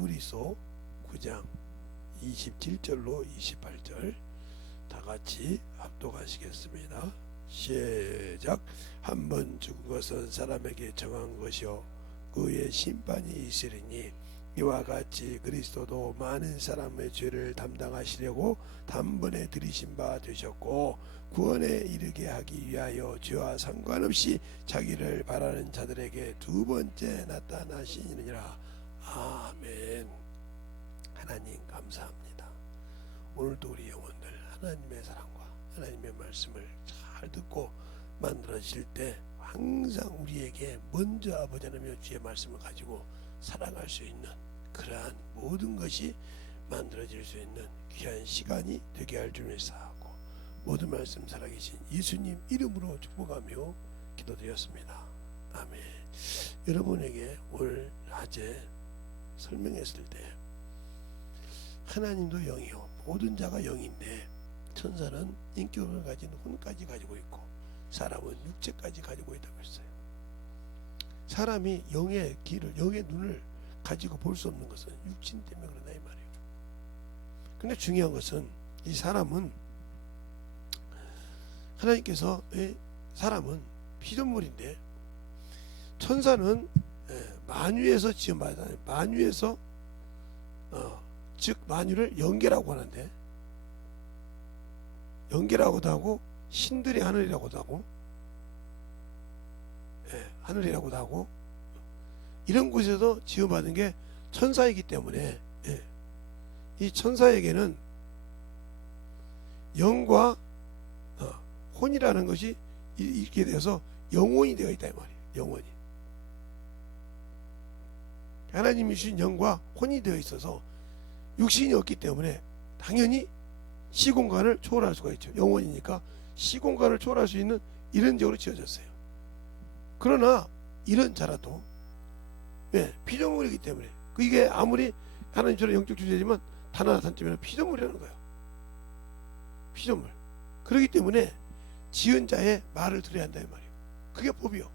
히브리서 9장 27절로 28절 다 같이 합독하시겠습니다. 시작. 한 번 죽은 것은 사람에게 정한 것이요 그의 심판이 있으리니 이와 같이 그리스도도 많은 사람의 죄를 담당하시려고 단번에 들이신 바 되셨고 구원에 이르게 하기 위하여 죄와 상관없이 자기를 바라는 자들에게 두 번째 나타나시느니라. 아멘. 하나님 감사합니다. 오늘도 우리 영혼들 하나님의 사랑과 하나님의 말씀을 잘 듣고 만들어질 때 항상 우리에게 먼저 아버지 하나님의 주의 말씀을 가지고 살아갈 수 있는 그러한 모든 것이 만들어질 수 있는 귀한 시간이 되게 할 줄 믿사하고 모든 말씀 살아계신 예수님 이름으로 축복하며 기도드렸습니다. 아멘. 여러분에게 오늘 낮에 설명했을 때 하나님도 영이요 모든 자가 영인데 천사는 인격을 가진 혼까지 가지고 있고 사람은 육체까지 가지고 있다고 했어요. 사람이 영의 길을 영의 눈을 가지고 볼 수 없는 것은 육신 때문에 그러다 이 말이에요. 근데 중요한 것은 이 사람은 하나님께서 사람은 피조물인데 천사는 만유에서 지음받았다. 만유에서 즉 만유를 영계라고 하는데 영계라고도 하고 신들의 하늘이라고도 하고 하늘이라고도 하고 이런 곳에서 지음받은 게 천사이기 때문에 이 천사에게는 영과 혼이라는 것이 있게 되어서 영혼이 되어 있다 이 말이에요. 영혼이 하나님이 주신 영과 혼이 되어 있어서 육신이 없기 때문에 당연히 시공간을 초월할 수가 있죠. 영혼이니까 시공간을 초월할 수 있는 이런적으로 지어졌어요. 그러나 이런 자라도 피조물이기 때문에 이게 아무리 하나님처럼 영적 주제지만 단 하나 단점에는 피조물이라는 거예요. 피조물. 그렇기 때문에 지은 자의 말을 들어야 한다 이 말이에요. 그게 법이요.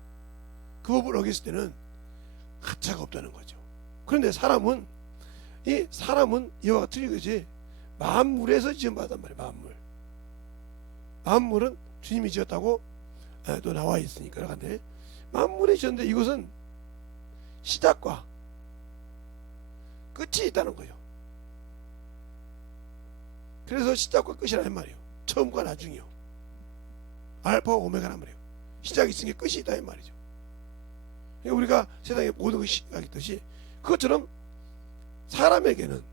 그 법을 어겼을 때는 가차가 없다는 거죠. 그런데 사람은 이와 같은 것이 만물에서 지음받았단 말이에요. 만물은 주님이 지었다고 또 나와 있으니까 그런데 만물에 지었는데 이것은 시작과 끝이 있다는 거예요. 그래서 시작과 끝이라는 말이에요. 처음과 나중이요. 알파와 오메가란 말이에요. 시작이 있으니까 끝이 있다 이 말이죠. 그러니까 우리가 세상의 모든 것이 시작했듯이 그것처럼 사람에게는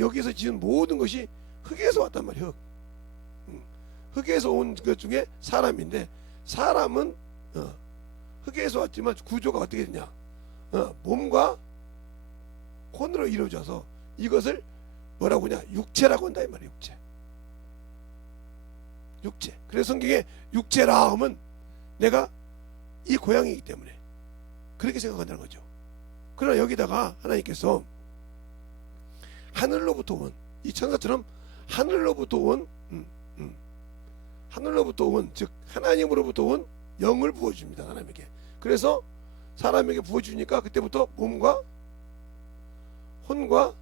여기서 지은 모든 것이 흙에서 왔단 말이에요. 흙에서 온 것 중에 사람인데 사람은 흙에서 왔지만 구조가 어떻게 되냐 몸과 혼으로 이루어져서 이것을 뭐라고 하냐 육체라고 한다 이 말이에요. 육체. 그래서 성경에 육체라 하면 내가 이 고향이기 때문에 그렇게 생각한다는 거죠. 그러나 여기다가 하나님께서 하늘로부터 온 이 천사처럼 하늘로부터 온 즉 하나님으로부터 온 영을 부어줍니다. 하나님에게. 그래서 사람에게 부어주니까 그때부터 몸과 혼과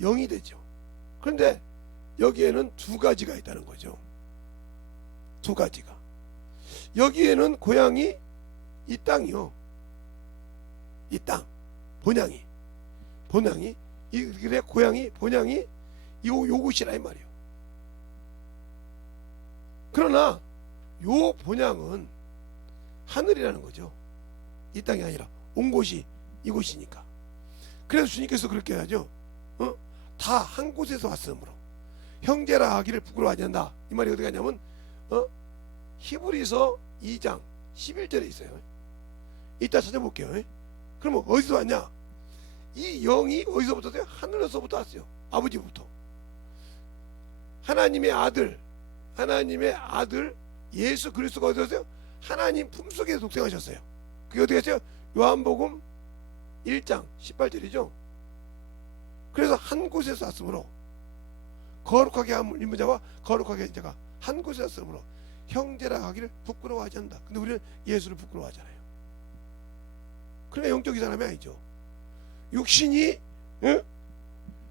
영이 되죠. 그런데 여기에는 두 가지가 있다는 거죠. 두 가지가. 여기에는 고향이 이 땅이요. 이 땅 본향이 이 그래 고향이 본향이 요곳이라 이 말이에요. 그러나 요 본향은 하늘이라는 거죠. 이 땅이 아니라 온 곳이 이곳이니까. 그래서 주님께서 그렇게 하죠. 다 한 곳에서 왔으므로 형제라 하기를 부끄러워하지 않는다. 이 말이 어디 가냐면 히브리서 2장 11절에 있어요. 이따 찾아볼게요. 그러면 어디서 왔냐? 이 영이 어디서부터 왔어요? 하늘에서부터 왔어요. 아버지부터. 하나님의 아들 예수 그리스도가 어디 왔어요? 하나님 품속에서 독생하셨어요. 그게 어디 갔어요? 요한복음 1장 18절이죠. 그래서 한 곳에서 왔으므로 거룩하게 한 자와 거룩하게 한 자가 한 곳에서 왔으므로 형제라 하기를 부끄러워하지 않는다. 근데 우리는 예수를 부끄러워하잖아요. 그러니까 영적인 사람이 아니죠. 육신이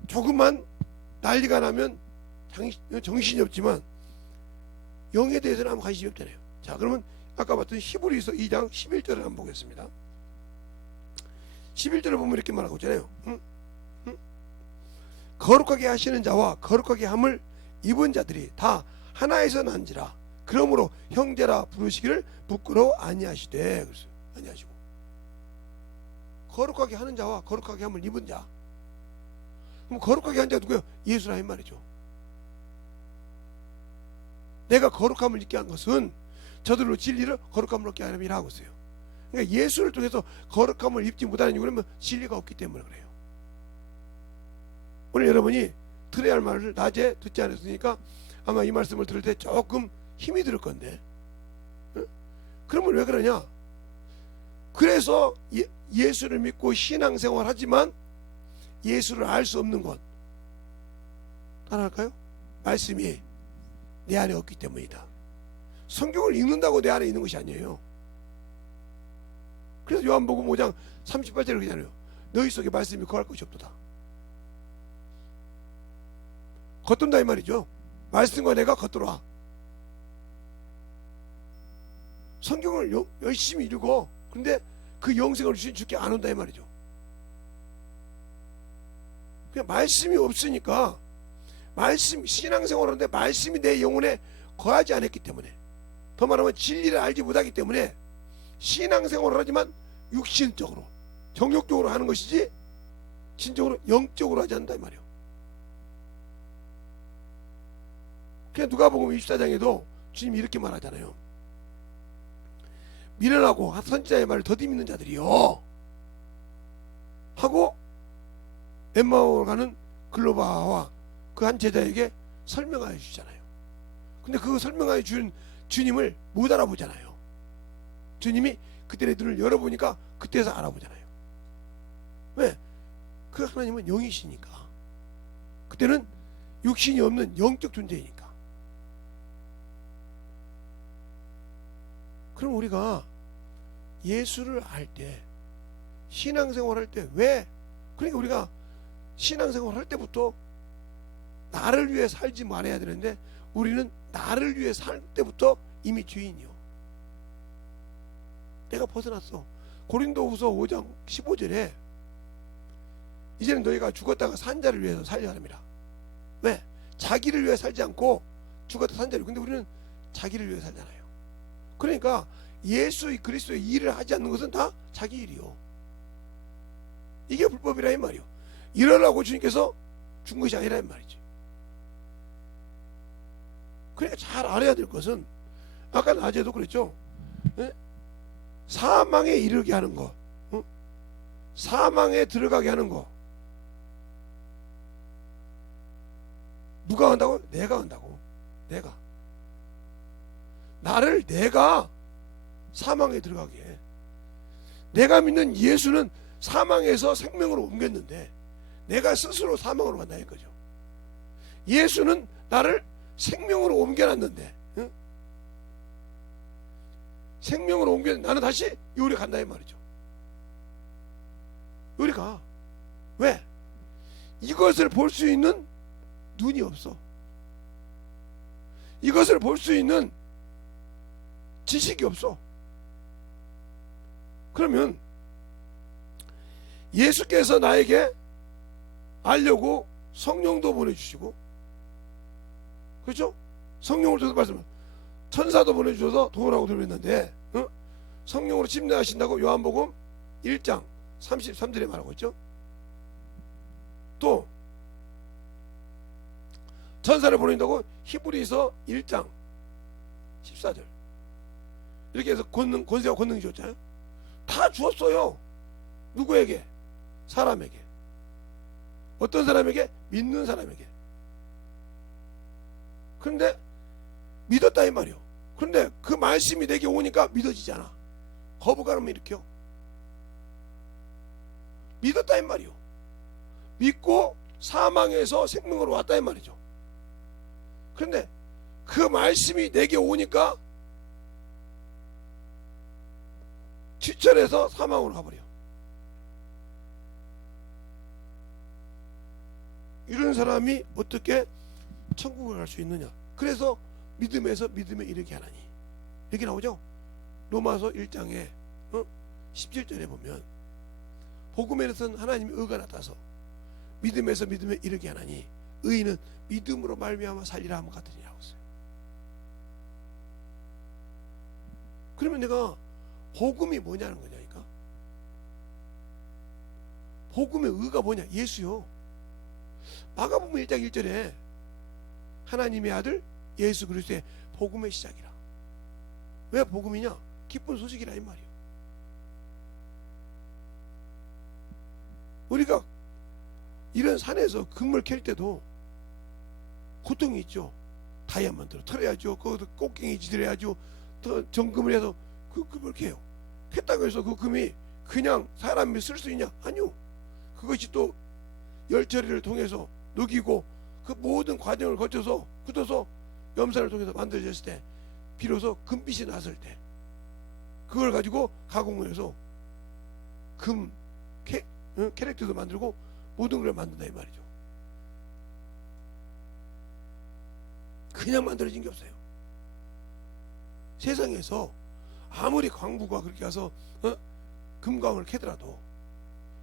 조금만 난리가 나면 정신이 없지만 영에 대해서는 아무 관심이 없잖아요. 자, 그러면 아까 봤던 히브리서 2장 11절을 한번 보겠습니다. 11절을 보면 이렇게 말하고 있잖아요. 거룩하게 하시는 자와 거룩하게 함을 입은 자들이 다 하나에서 난지라. 그러므로 형제라 부르시기를 부끄러워 아니하시되. 그랬어요. 아니하시고, 거룩하게 하는 자와 거룩하게 함을 입은 자. 그럼 거룩하게 한 자가 누구예요? 예수라 이 말이죠. 내가 거룩함을 입게 한 것은 저들로 진리를 거룩함을 얻게 하려 하고 있어요. 그러니까 예수를 통해서 거룩함을 입지 못하는 이유는 진리가 없기 때문에 그래요. 오늘 여러분이 들어야 할 말을 낮에 듣지 않았으니까 아마 이 말씀을 들을 때 조금 힘이 들 건데, 그러면 왜 그러냐? 그래서 예수를 믿고 신앙생활 하지만 예수를 알 수 없는 것, 따라할까요? 말씀이 내 안에 없기 때문이다. 성경을 읽는다고 내 안에 있는 것이 아니에요. 그래서 요한복음 5장 38절에 그러잖아요. 너희 속에 말씀이 거할 것이 없도다. 겉돈다 이 말이죠. 말씀과 내가 겉돌아. 성경을 열심히 읽고, 그런데 그 영생을 주신 주께 안 온다 이 말이죠. 그냥 말씀이 없으니까, 말씀, 신앙생활을 하는데 말씀이 내 영혼에 거하지 않았기 때문에, 더 말하면 진리를 알지 못하기 때문에 신앙생활을 하지만 육신적으로, 정욕적으로 하는 것이지 진정으로 영적으로 하지 않는다 이 말이에요. 그냥 누가복음 24장에도 주님이 이렇게 말하잖아요. 미련하고 선지자의 말을 더디 믿는 자들이요 하고 엠마오로 가는 글로바와 그 한 제자에게 설명하여 주잖아요. 근데 그 설명하여 준 주님을 못 알아보잖아요. 주님이 그들의 눈을 열어보니까 그때서 알아보잖아요. 왜? 그 하나님은 영이시니까. 그때는 육신이 없는 영적 존재이니까. 그럼 우리가 예수를 알 때, 신앙생활 할 때, 왜? 그러니까 우리가 신앙생활 할 때부터 나를 위해 살지 말아야 되는데, 우리는 나를 위해 살 때부터 이미 주인이요. 내가 벗어났어. 고린도후서 5장 15절에 이제는 너희가 죽었다가 산 자를 위해서 살려 합니다. 왜? 자기를 위해 살지 않고 죽었다 산 자를. 근데 우리는 자기를 위해 살잖아요. 그러니까 예수 그리스도의 일을 하지 않는 것은 다 자기 일이요. 이게 불법이라 이 말이요. 이러라고 주님께서 준 것이 아니라 이 말이지. 그러니까 잘 알아야 될 것은, 아까 낮에도 그랬죠. 사망에 이르게 하는 거, 사망에 들어가게 하는 거, 누가 한다고? 내가 한다고. 내가 나를 내가 사망에 들어가게 해. 내가 믿는 예수는 사망에서 생명으로 옮겼는데 내가 스스로 사망으로 간다는 거죠. 예수는 나를 생명으로 옮겨놨는데, 생명으로 옮겼는데 나는 다시 요리 간다 이 말이죠. 요리 가. 왜? 이것을 볼 수 있는 눈이 없어. 이것을 볼 수 있는 지식이 없어. 그러면 예수께서 나에게 알려고 성령도 보내주시고, 그렇죠? 성령을 통해서 말씀, 천사도 보내주셔서 도우라고 들었는데, 성령으로 침례하신다고 요한복음 1장 33절에 말하고 있죠. 또 천사를 보낸다고 히브리서 1장 14절 이렇게 해서 권세와 권능이 줬잖아요. 다 주었어요. 누구에게? 사람에게. 어떤 사람에게? 믿는 사람에게. 그런데 믿었다 이 말이요. 그런데 그 말씀이 내게 오니까 믿어지잖아. 거부감을 일으켜. 믿었다 이 말이요. 믿고 사망에서 생명으로 왔다 이 말이죠. 그런데 그 말씀이 내게 오니까 지철해서 사망으로 가버려. 이런 사람이 어떻게 천국을 갈 수 있느냐? 그래서 믿음에서 믿음에 이르게 하나니, 이렇게 나오죠. 로마서 1장에 17절에 보면 복음에서는 하나님의 의가 나타서 믿음에서 믿음에 이르게 하나니 의인은 믿음으로 말미암아 살리라 함 같으니라고 했어요. 그러면 내가 복음이 뭐냐는 거냐니까. 복음의 의가 뭐냐? 예수요. 마가복음 1장 1절에 하나님의 아들 예수 그리스도의 복음의 시작이라. 왜 복음이냐? 기쁜 소식이라 이 말이에요. 우리가 이런 산에서 금을 캘 때도 고통이 있죠. 다이아몬드로 털어야죠. 그 꽃갱이 지들어야죠. 정금을 해서 그 금을 캐요. 캤다고 해서 그 금이 그냥 사람이 쓸 수 있냐? 아니요. 그것이 또 열처리를 통해서 녹이고 그 모든 과정을 거쳐서 굳어서 염산을 통해서 만들어졌을 때 비로소 금빛이 났을 때 그걸 가지고 가공을 해서 금 캐릭터도 만들고 모든 걸 만든다 이 말이죠. 그냥 만들어진 게 없어요. 세상에서 아무리 광부가 그렇게 가서 금광을 캐더라도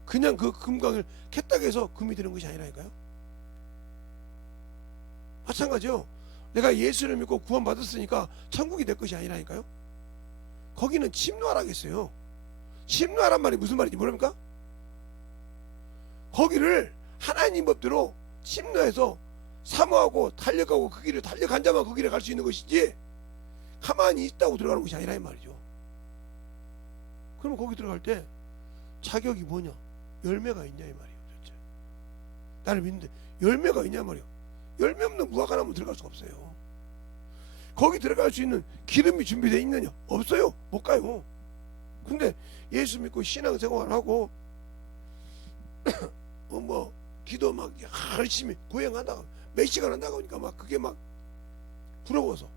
그냥 그 금광을 캤다고 해서 금이 되는 것이 아니라니까요. 마찬가지요. 내가 예수를 믿고 구원받았으니까 천국이 될 것이 아니라니까요. 거기는 침노하라겠어요. 침노하란 말이 무슨 말인지 모릅니까? 거기를 하나님 법대로 침노해서 사모하고 달려가고 그 길을 달려간 자만 그 길에 갈 수 있는 것이지 가만히 있다고 들어가는 것이 아니라 이 말이죠. 그러면 거기 들어갈 때 자격이 뭐냐? 열매가 있냐 이 말이에요. 도대체. 나를 믿는데 열매가 있냐 말이에요. 열매 없는 무화과 나무 들어갈 수가 없어요. 거기 들어갈 수 있는 기름이 준비되어 있느냐? 없어요. 못 가요. 근데 예수 믿고 신앙생활을 하고 뭐 기도 막 열심히 고행한다고 몇 시간 한다고 하니까 막 그게 막 부러워서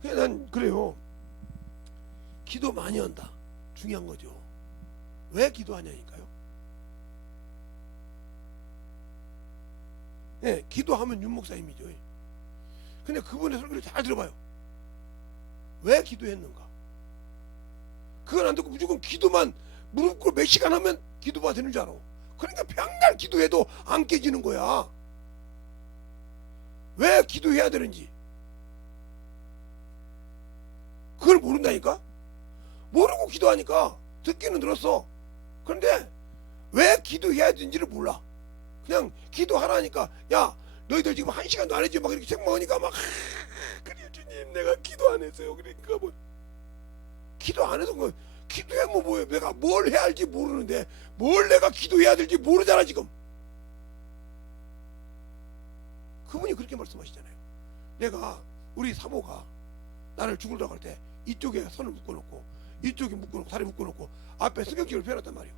그냥 난 그래요. 기도 많이 한다. 중요한 거죠. 왜 기도하냐니까요. 네, 기도하면 윤 목사님이죠. 근데 그분의 설교를 잘 들어봐요. 왜 기도했는가? 그건 안 듣고 무조건 기도만 무릎 꿇고 몇 시간 하면 기도가 되는 줄 알아. 그러니까 평날 기도해도 안 깨지는 거야. 왜 기도해야 되는지 그걸 모른다니까. 모르고 기도하니까 듣기는 들었어. 그런데 왜 기도해야 되는지를 몰라. 그냥 기도하라니까 야 너희들 지금 1시간도 안 했지 막 이렇게 책망하니까 막 그래요 주님 내가 기도 안 했어요. 그러니까 뭐 기도 안 해서 뭐 기도하면 뭐예요. 내가 뭘 해야 할지 모르는데 뭘 내가 기도해야 될지 모르잖아 지금. 그분이 그렇게 말씀하시잖아요. 내가 우리 사모가 나를 죽으려고 할 때 이쪽에 손을 묶어놓고 이쪽에 묶어놓고 다리 묶어놓고 앞에 성경책을 펴놨단 말이에요.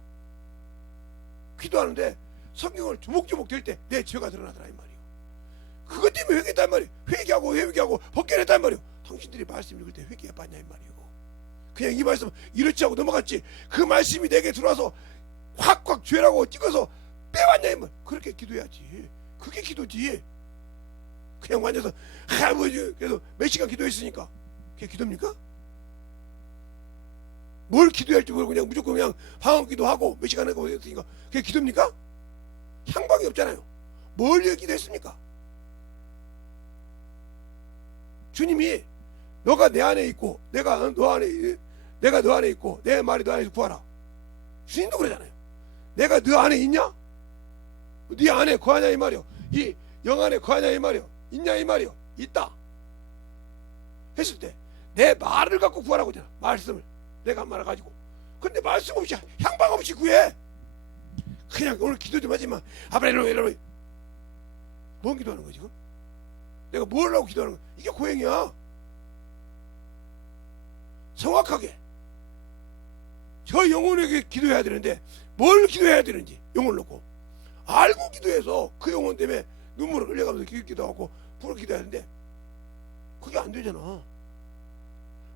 기도하는데 성경을 조목조목 될 때 내 죄가 드러나더라 이 말이에요. 그것 때문에 회개했단 말이에요. 회개하고 벗겨냈단 말이에요. 당신들이 말씀 읽을 때 회개해봤냐 이 말이에요. 그냥 이 말씀 이렇지 하고 넘어갔지 그 말씀이 내게 들어와서 확확 죄라고 찍어서 빼왔냐 이 말. 그렇게 기도해야지. 그게 기도지. 그냥 앉아서 아버지 그래서 몇 시간 기도했으니까 그게 기도입니까? 뭘 기도할지 모르고 그냥 무조건 그냥 방언 기도하고 몇 시간 하고 했으니까 그게 기도입니까? 향방이 없잖아요. 뭘 기도했습니까? 주님이 너가 내 안에 있고 내가 너 안에 있고 내 말이 너 안에서 구하라. 주님도 그러잖아요. 내가 너 안에 있냐? 네 안에 거하냐 이 말이요. 이 영 안에 거하냐 이 말이요. 있냐 이 말이요. 있다 했을 때 내 말을 갖고 구하라고 하잖아. 말씀을 내가 말을 가지고. 근데 말씀 없이 향방 없이 구해. 그냥 오늘 기도 좀 하지만 아브라함 뭔 기도하는 거야 지금? 내가 뭘 하고 기도하는 거야? 이게 고행이야. 정확하게 저 영혼에게 기도해야 되는데 뭘 기도해야 되는지 영혼을 놓고 알고 기도해서 그 영혼 때문에 눈물을 흘려가면서 기도하고 부르 기도해야 되는데 그게 안 되잖아.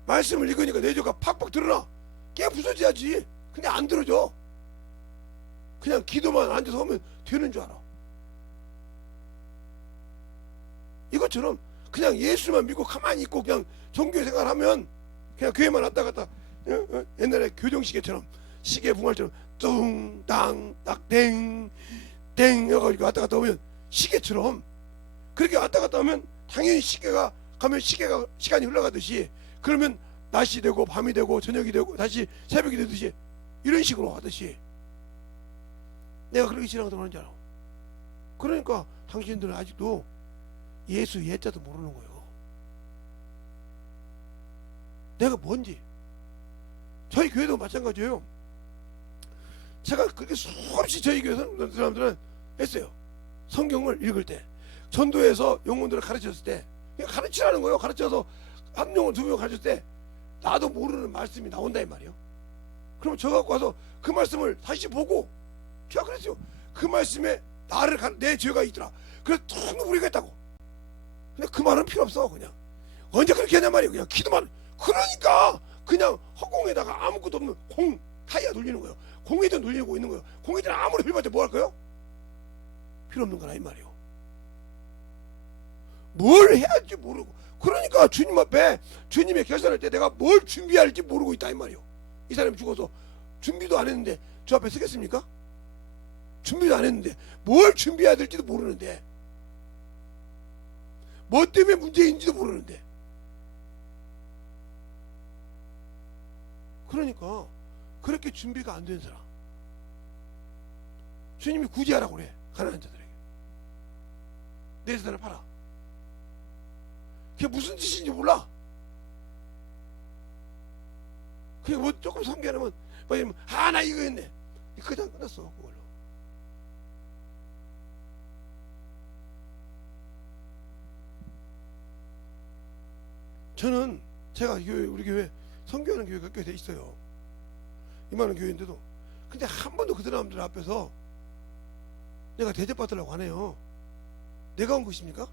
말씀을 읽으니까 내 죄가 팍팍 드러나. 깨 부서져야지. 근데 안 들어져. 그냥 기도만 앉아서 하면 되는 줄 알아. 이것처럼 그냥 예수만 믿고 가만히 있고 그냥 종교 생활하면 그냥 교회만 왔다 갔다 옛날에 교정시계처럼 시계 분할처럼 뚱땅 딱땡 땡 해가지고 왔다 갔다 오면 시계처럼 그렇게 왔다 갔다 하면 당연히 시계가 가면 시계가 시간이 흘러가듯이 그러면 낮이 되고 밤이 되고 저녁이 되고 다시 새벽이 되듯이 이런 식으로 하듯이 내가 그렇게 지나가다 하는 줄 알아. 그러니까 당신들은 아직도 예수 예자도 모르는 거예요. 내가 뭔지. 저희 교회도 마찬가지예요. 제가 그렇게 수없이 저희 교회 사람들은 했어요. 성경을 읽을 때 전도에서 영혼들을 가르쳤을 때 그냥 가르치라는 거예요. 가르쳐서 한 명을 두 명 가르쳤을 때 나도 모르는 말씀이 나온다 이 말이에요. 그럼 저 갖고 와서 그 말씀을 다시 보고 제가 그랬어요. 그 말씀에 내 죄가 있더라. 그래서 툭 우리겠다고. 근데 그 말은 필요 없어. 그냥 언제 그렇게 하냐 말이에요. 그냥 기도만. 그러니까 그냥 허공에다가 아무것도 없는 타이어 돌리는 거예요. 공회전 돌리고 있는 거예요. 공회전 아무리 흘려봤자 뭐 할 거예요? 필요 없는 거라 이 말이에요. 뭘 해야 할지 모르고. 그러니까 주님 앞에 주님의 결산할 때 내가 뭘 준비해야 할지 모르고 있다 이 말이에요. 이 사람이 죽어서 준비도 안 했는데 저 앞에 서겠습니까? 준비도 안 했는데 뭘 준비해야 될지도 모르는데 뭐 때문에 문제인지도 모르는데 그러니까 그렇게 준비가 안 된 사람 주님이 구제하라고 그래. 가난한 자들에게 내 재산을 팔아. 그게 무슨 뜻인지 몰라. 그게 뭐 조금 상기하면 나 이거 했네. 그냥 끝났어 그걸로. 저는 제가 우리 교회 선교하는 교회가 꽤 돼 있어요. 이만한 교회인데도 근데 한 번도 그 사람들 앞에서 내가 대접받으려고 안 해요. 내가 온 것입니까?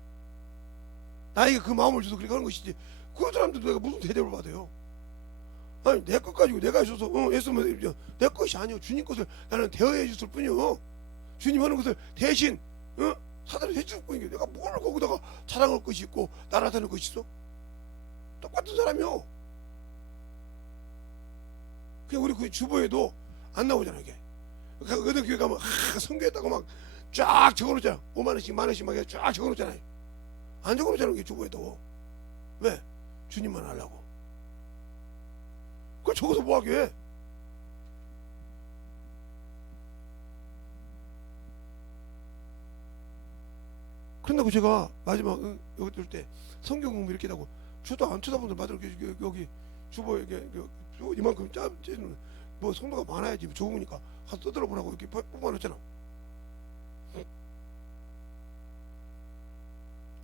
나에게 그 마음을 줘서 그렇게 하는 것이지 그 사람들도 내가 무슨 대접을 받아요. 아니 내 것 가지고 내가 줘서 예수면 내 것이 아니요. 주님 것을 나는 대여해 줬을 뿐이요. 주님 하는 것을 대신 사다리 해줄 뿐이에요. 내가 뭘 거기다가 자랑할 것이 있고 나라다는 것이 있어? 똑같은 사람이요. 그냥 우리 그 주보에도 안 나오잖아 이게. 어느 교회 가면 선교했다고 막 쫙 적어놓잖아. 5만원씩 만원씩 막 쫙 적어놓잖아요. 안 적어놓잖아 이게 주보에도. 왜? 주님만 하려고. 그걸 적어서 뭐하게 해? 그런다고 제가 마지막 여기 들 때 성경 공부 이렇게 하고 저도 안 쳐다보는 마들 여기 주보에 이만큼 짜는 뭐 성도가 많아야지 좋으니까 가서 떠들어보라고 이렇게 뽑아놓잖아.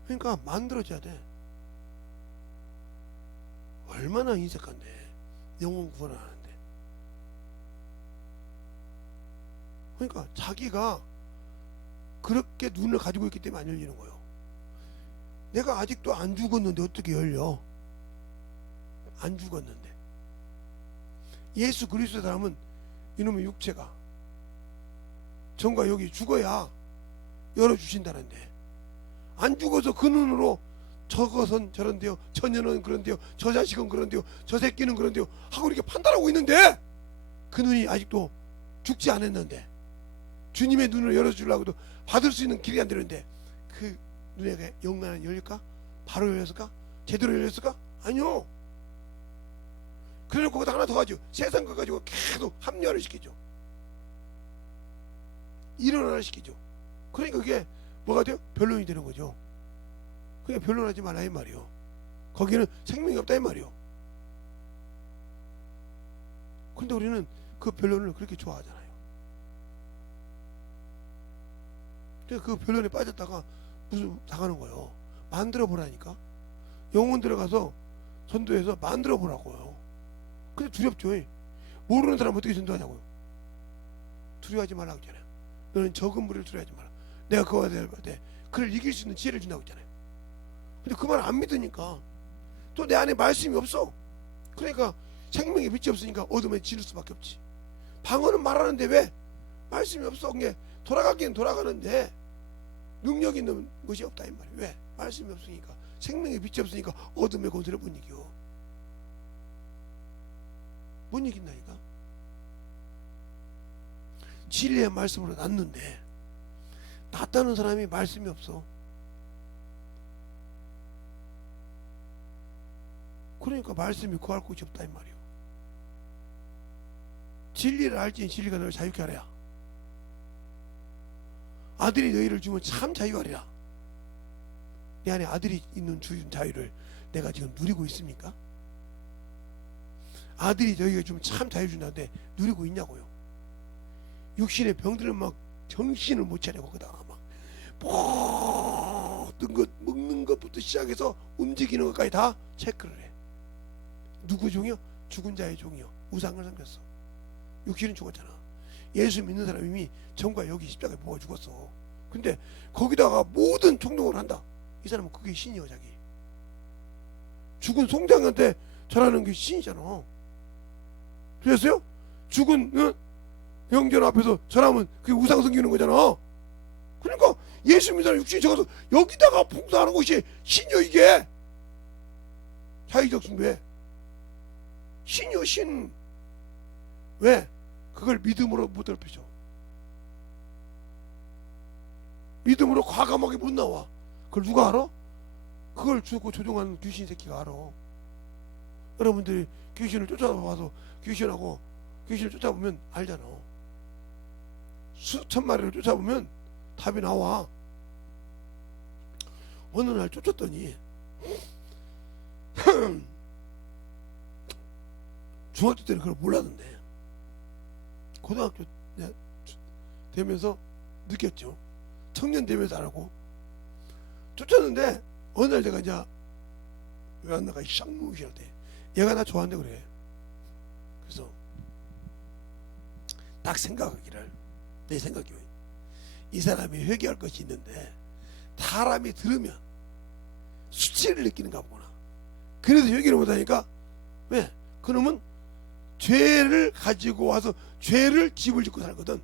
그러니까 만들어져야 돼. 얼마나 인색한데 영혼 구원하는데. 그러니까 자기가 그렇게 눈을 가지고 있기 때문에 안 열리는 거예요. 내가 아직도 안 죽었는데 어떻게 열려? 안 죽었는데. 예수 그리스도 사람은 이놈의 육체가 전과 여기 죽어야 열어주신다는데 안 죽어서 그 눈으로 저것은 저런데요, 저녀는 그런데요, 저 자식은 그런데요, 저 새끼는 그런데요 하고 이렇게 판단하고 있는데 그 눈이 아직도 죽지 않았는데 주님의 눈을 열어주려고도 받을 수 있는 길이 안 되는데 그 눈에 영안은 열릴까? 바로 열렸을까? 제대로 열렸을까? 아니요. 그래놓고 거기다 하나 더 가지고 세상 거 가지고 계속 합리화를 시키죠. 일어나를 시키죠. 그러니까 그게 뭐가 돼요? 변론이 되는 거죠. 그러니까 변론하지 말라 이 말이요. 거기는 생명이 없다 이 말이요. 근데 우리는 그 변론을 그렇게 좋아하잖아요. 그래서 그 변론에 빠졌다가 무슨 당하는 거예요. 만들어 보라니까. 영혼 들어가서 전도해서 만들어 보라고요. 근데 두렵죠. 모르는 사람 어떻게 전도하냐고요. 두려워하지 말라고 했잖아요. 너는 적은 무리를 두려워하지 마라. 내가 그와 때 그를 이길 수 있는 지혜를 준다고 했잖아요. 근데 그 말 안 믿으니까 또 내 안에 말씀이 없어. 그러니까 생명의 빛이 없으니까 어둠에 지를 수밖에 없지. 방언은 말하는데 왜? 말씀이 없어. 그게 돌아가긴 돌아가는데 능력 있는 것이 없다 이 말이에요. 왜? 말씀이 없으니까, 생명의 빛이 없으니까 어둠의 권세를 못 이겨. 못 이긴다니까. 진리의 말씀으로 낳는데 낳았다는 사람이 말씀이 없어. 그러니까 말씀이 구할 곳이 없다 이 말이요. 진리를 알지 진리가 너를 자유케 하랴. 아들이 너희를 주면 참 자유하리라. 내 안에 아들이 있는 자유를 내가 지금 누리고 있습니까? 아들이 너희가 주면 참 자유 준다는데 누리고 있냐고요. 육신의 병들은 막 정신을 못 차려. 거기다가 막 모든 것 먹는 것부터 시작해서 움직이는 것까지 다 체크를 해. 누구 종이요? 죽은 자의 종이요. 우상을 섬겼어. 육신은 죽었잖아. 예수 믿는 사람이 이미 전과 여기 십자가에 못 죽었어. 근데 거기다가 모든 총동을 한다. 이 사람은 그게 신이요. 자기 죽은 송장한테 절하는 게 신이잖아. 그랬어요? 죽은 영전 앞에서 절하면 그게 우상 섬기는 거잖아. 그러니까 예수 믿는 사람 육신이 적어서 여기다가 봉사하는 것이 신이요. 이게 자의적 숭배 신이요. 신. 왜? 그걸 믿음으로 못 넓히죠. 믿음으로 과감하게 못 나와. 그걸 누가 알아? 그걸 주고 조종하는 귀신 새끼가 알아. 여러분들이 귀신을 쫓아와서 귀신을 쫓아보면 알잖아. 수천 마리를 쫓아보면 답이 나와. 어느 날 쫓았더니 중학교 때는 그걸 몰랐는데 고등학교 되면서 느꼈죠. 청년 되면서 알고 쫓았는데 어느 날 제가 이제 왜 안 나가 쌍무시할 때 얘가 나 좋아한다 그래. 그래서 딱 생각하기를 내 생각이 이 사람이 회개할 것이 있는데 사람이 들으면 수치를 느끼는가 보구나. 그래서 회개를 못하니까 왜? 그놈은 죄를 가지고 와서 죄를 집을 짓고 살거든.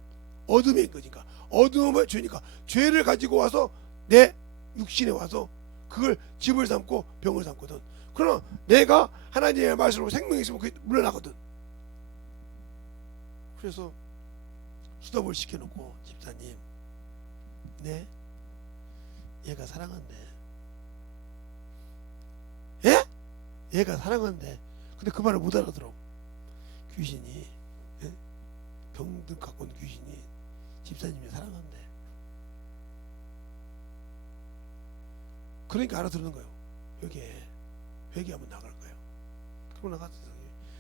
어둠에 있는 거니까. 어둠의 죄니까 죄를 가지고 와서 내 육신에 와서 그걸 집을 삼고 병을 삼거든. 그러나 내가 하나님의 말씀으로 생명이 있으면 그게 물러나거든. 그래서 수답을 시켜놓고 집사님, 네? 얘가 사랑한대. 예? 얘가 사랑한대. 근데 그 말을 못 알아들어. 귀신이, 예? 병든 갖고 온 귀신이 집사님이 사랑한대. 그러니까 알아듣는 거예요. 여기에 회개하면 나갈 거예요. 그러고 나갔더니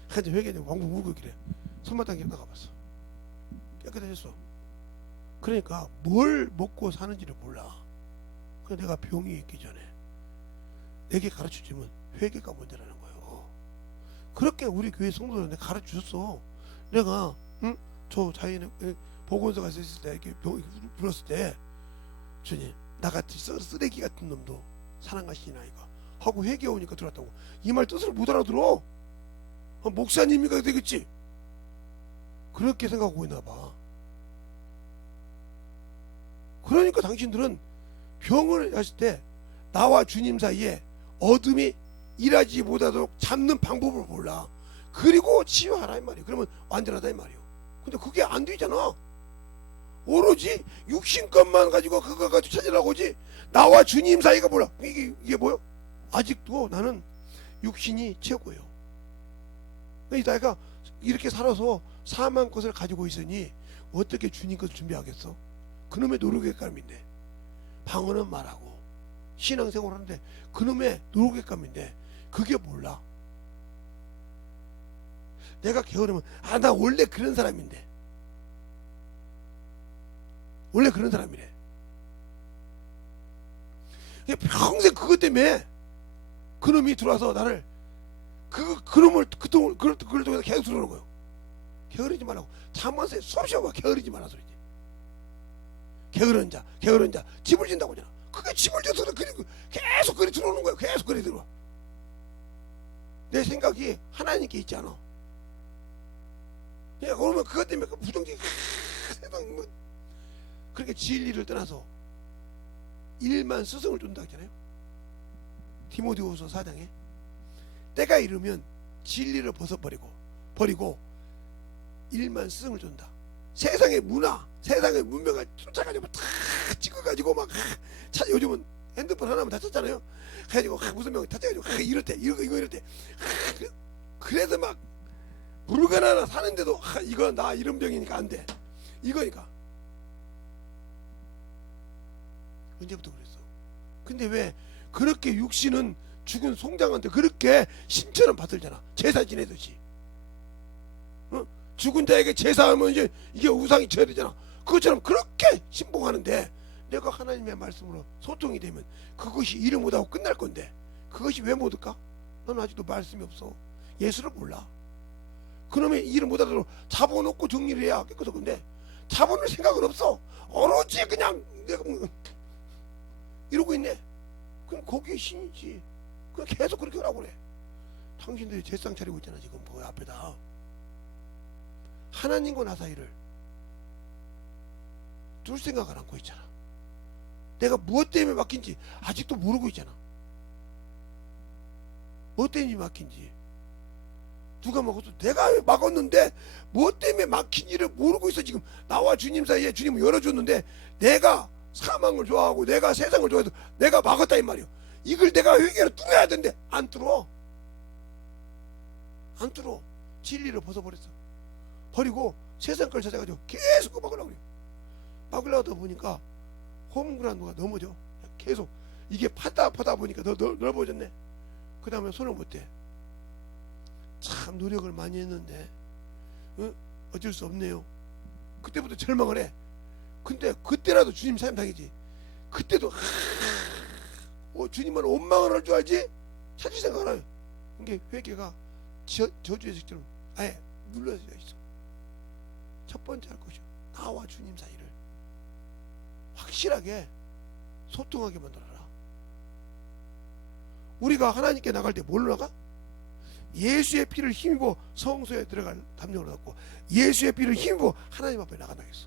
한참 회개하냐고 왕국 울고 있길래 손마땅히 나가봤어. 깨끗해졌어. 그러니까 뭘 먹고 사는지를 몰라. 그러니까 내가 병이 있기 전에 내게 가르쳐주면 회개가 먼저라는 거예요. 그렇게 우리 교회 성도들한테 가르쳐줬어. 내가 저 자기는 보건소 가서 있을 때 이렇게 병이 불었을 때 주님 나같이 쓰레기 같은 놈도 사랑하시는 아이가 하고 회개 오니까 들어왔다고. 이 말 뜻을 못 알아들어. 목사님이가 되겠지. 그렇게 생각하고 있나 봐. 그러니까 당신들은 병을 하실 때 나와 주님 사이에 어둠이 일하지 못하도록 잡는 방법을 몰라. 그리고 치유하라 이 말이에요. 그러면 완전하다 이 말이에요. 근데 그게 안 되잖아. 오로지 육신 것만 가지고 그거 가지고 찾으라고 하지 나와 주님 사이가 몰라. 이게 뭐요? 아직도 나는 육신이 최고예요. 내가 이렇게 살아서 사망 것을 가지고 있으니 어떻게 주님 것을 준비하겠어? 그놈의 노력의감인데 방언은 말하고 신앙생활 하는데 그놈의 노력의감인데 그게 몰라. 내가 게으르면 나 원래 그런 사람인데 원래 그런 사람이래. 평생 그것 때문에 그놈이 들어와서 나를 그놈을 그걸 통해서 계속 들어오는 거예요. 게으르지 말라고. 잠만세 수없이 봐. 게으르지 말라 소리지. 게으른 자 집을 진다고 하잖아. 그게 집을 져서 계속 그리 들어오는 거예요. 계속 그리 들어와. 내 생각이 하나님께 있지 않아. 그러면 그것 때문에 그 부정적인 그렇게 진리를 떠나서 일만 스승을 둔다 했잖아요. 디모데후서 4장에 때가 이르면 진리를 버리고 일만 스승을 준다. 세상의 문화, 세상의 문명을 쫓아가지고 다 찍어가지고 막 요즘은 핸드폰 하나만 다 쳤잖아요. 그래가지고 무슨 명이 다 찍어가지고 이럴 때 이거 이럴 때 그래서 막 물건 하나 사는데도 이거 나 이런 병이니까 안 돼. 이거니까. 언제부터 그랬어? 근데 왜 그렇게 육신은 죽은 송장한테 그렇게 신처럼 받들잖아. 제사 지내듯이. 죽은 자에게 제사하면 이제 이게 우상이 쳐야 되잖아. 그것처럼 그렇게 신봉하는데 내가 하나님의 말씀으로 소통이 되면 그것이 일을 못하고 끝날 건데 그것이 왜 못 올까? 너는 아직도 말씀이 없어. 예수를 몰라. 그놈의 일을 못하도록 잡아놓고 정리를 해야 깨끗할 건데 잡아놓을 생각은 없어. 오로지 그냥 내가 이러고 있네. 그럼 거기에 신이지. 그냥 계속 그렇게 하라고 그래. 당신들이 제상 차리고 있잖아 지금 뭐 앞에다. 하나님과 나 사이를 둘 생각을 안고 있잖아. 내가 무엇 때문에 막힌지 아직도 모르고 있잖아. 무엇 때문에 막힌지 누가 막았어? 내가 막았는데 무엇 때문에 막힌지를 모르고 있어. 지금 나와 주님 사이에 주님을 열어줬는데 내가 사망을 좋아하고 내가 세상을 좋아해서 내가 막았다 이 말이야. 이걸 내가 회개로 뚫어야 되는데 안 뚫어. 진리를 벗어버렸어. 버리고 세상 걸 찾아가지고 계속 막으려고 그래요. 막으려고 하다 보니까 홈그라운드가 넘어져. 계속 이게 파다 보니까 더 넓어졌네. 그 다음에 손을 못 대. 참 노력을 많이 했는데 어쩔 수 없네요. 그때부터 절망을 해. 근데 그때라도 주님 사임당이지. 그때도 주님만 원망을 할 줄 알지 찾을 생각을 안 해요. 이게 회개가 저주의 식처럼 아예 눌러져 있어. 첫 번째 할 것이요, 나와 주님 사이를 확실하게 소통하게 만들어라. 우리가 하나님께 나갈 때 뭘로 나가? 예수의 피를 힘입어 성소에 들어갈 담력을 갖고 예수의 피를 힘입어 하나님 앞에 나간다겠어.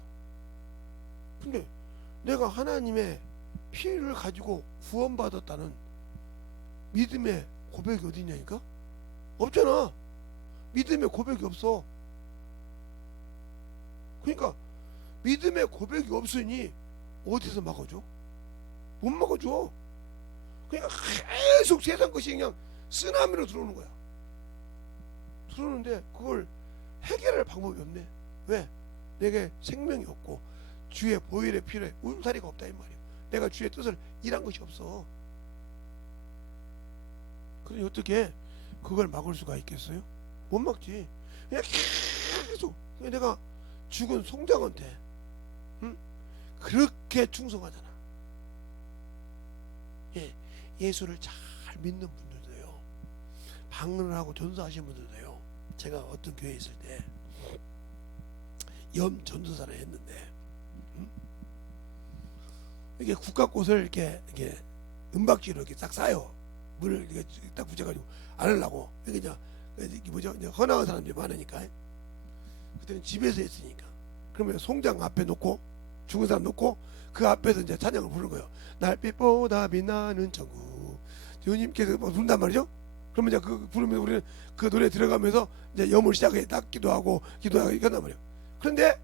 근데 내가 하나님의 피를 가지고 구원받았다는 믿음의 고백이 어디 있냐니까? 없잖아. 믿음의 고백이 없어. 그러니까 믿음의 고백이 없으니 어디서 막아줘? 못 막아줘. 그러니까 계속 세상 것이 그냥 쓰나미로 들어오는 거야. 들어오는데 그걸 해결할 방법이 없네. 왜? 내게 생명이 없고 주의 보혈의 피에 울타리가 없다 이 말이야. 내가 주의 뜻을 일한 것이 없어. 그러니 어떻게 그걸 막을 수가 있겠어요? 못 막지. 그냥 계속 내가 죽은 송장한테 그렇게 충성하잖아. 예수를 잘 믿는 분들도요, 방언을 하고 전도하시는 분들도요, 제가 어떤 교회에 있을 때 염 전도사를 했는데 이게 국화꽃을 이렇게 은박지로 이렇게 싹 싸요. 물을 이렇게 딱 붙여가지고 안 하려고. 이게 뭐죠? 이제 헌화한 사람들이 많으니까. 그때는 집에서 했으니까. 그러면 송장 앞에 놓고 죽은 사람 놓고 그 앞에서 이제 찬양을 부르는 거예요. 날빛보다 빛나는 천국. 주님께서 뭐 부른단 말이죠. 그러면 이제 그 부르면서 우리는 그 노래 들어가면서 이제 염을 시작해 딱 기도하고 이렇게 한단 말이에요. 그런데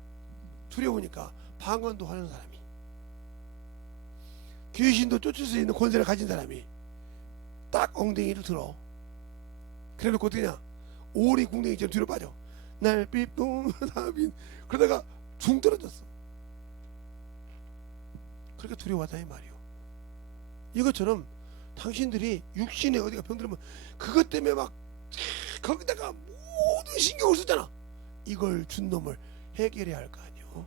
두려우니까 방언도 하는 사람이, 귀신도 쫓을 수 있는 권세를 가진 사람이 딱 엉덩이를 들어. 그래놓고 어떻게 하냐, 오리 궁뎅이처럼 뒤로 빠져. 날빛보다 빛. 그러다가 중 떨어졌어. 그렇게 두려워하다 이 말이요. 이것처럼 당신들이 육신에 어디가 병들면 그것 때문에 막 거기다가 모든 신경을 쓰잖아. 이걸 준 놈을 해결해야 할 거 아니요.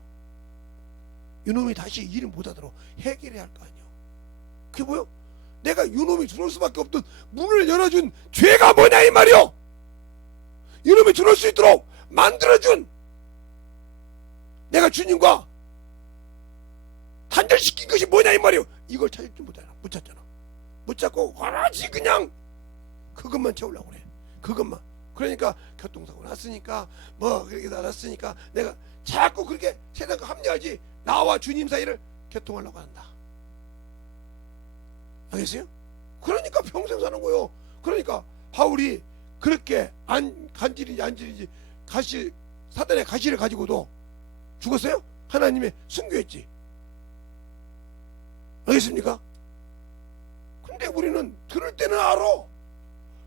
이놈이 다시 일을 못하도록 해결해야 할 거 아니요. 그게 뭐요? 내가 이놈이 들어올 수밖에 없던 문을 열어준 죄가 뭐냐 이 말이요. 이놈이 들어올 수 있도록 만들어준, 내가 주님과 단절시킨 것이 뭐냐 이 말이요. 이걸 찾을 줄 못 찾잖아. 못 찾고 오로지 그냥 그것만 채우려고 그래. 그것만. 그러니까 교통사고 났으니까 뭐 그렇게 났으니까 내가 자꾸 그렇게 세상과 합리하지 나와 주님 사이를 교통하려고 한다. 알겠어요? 그러니까 평생 사는 거요. 그러니까 바울이 그렇게 간질인지 안질인지 사단의 가시를 가지고도 죽었어요? 하나님의 순교했지. 알겠습니까? 근데 우리는 들을 때는 알아.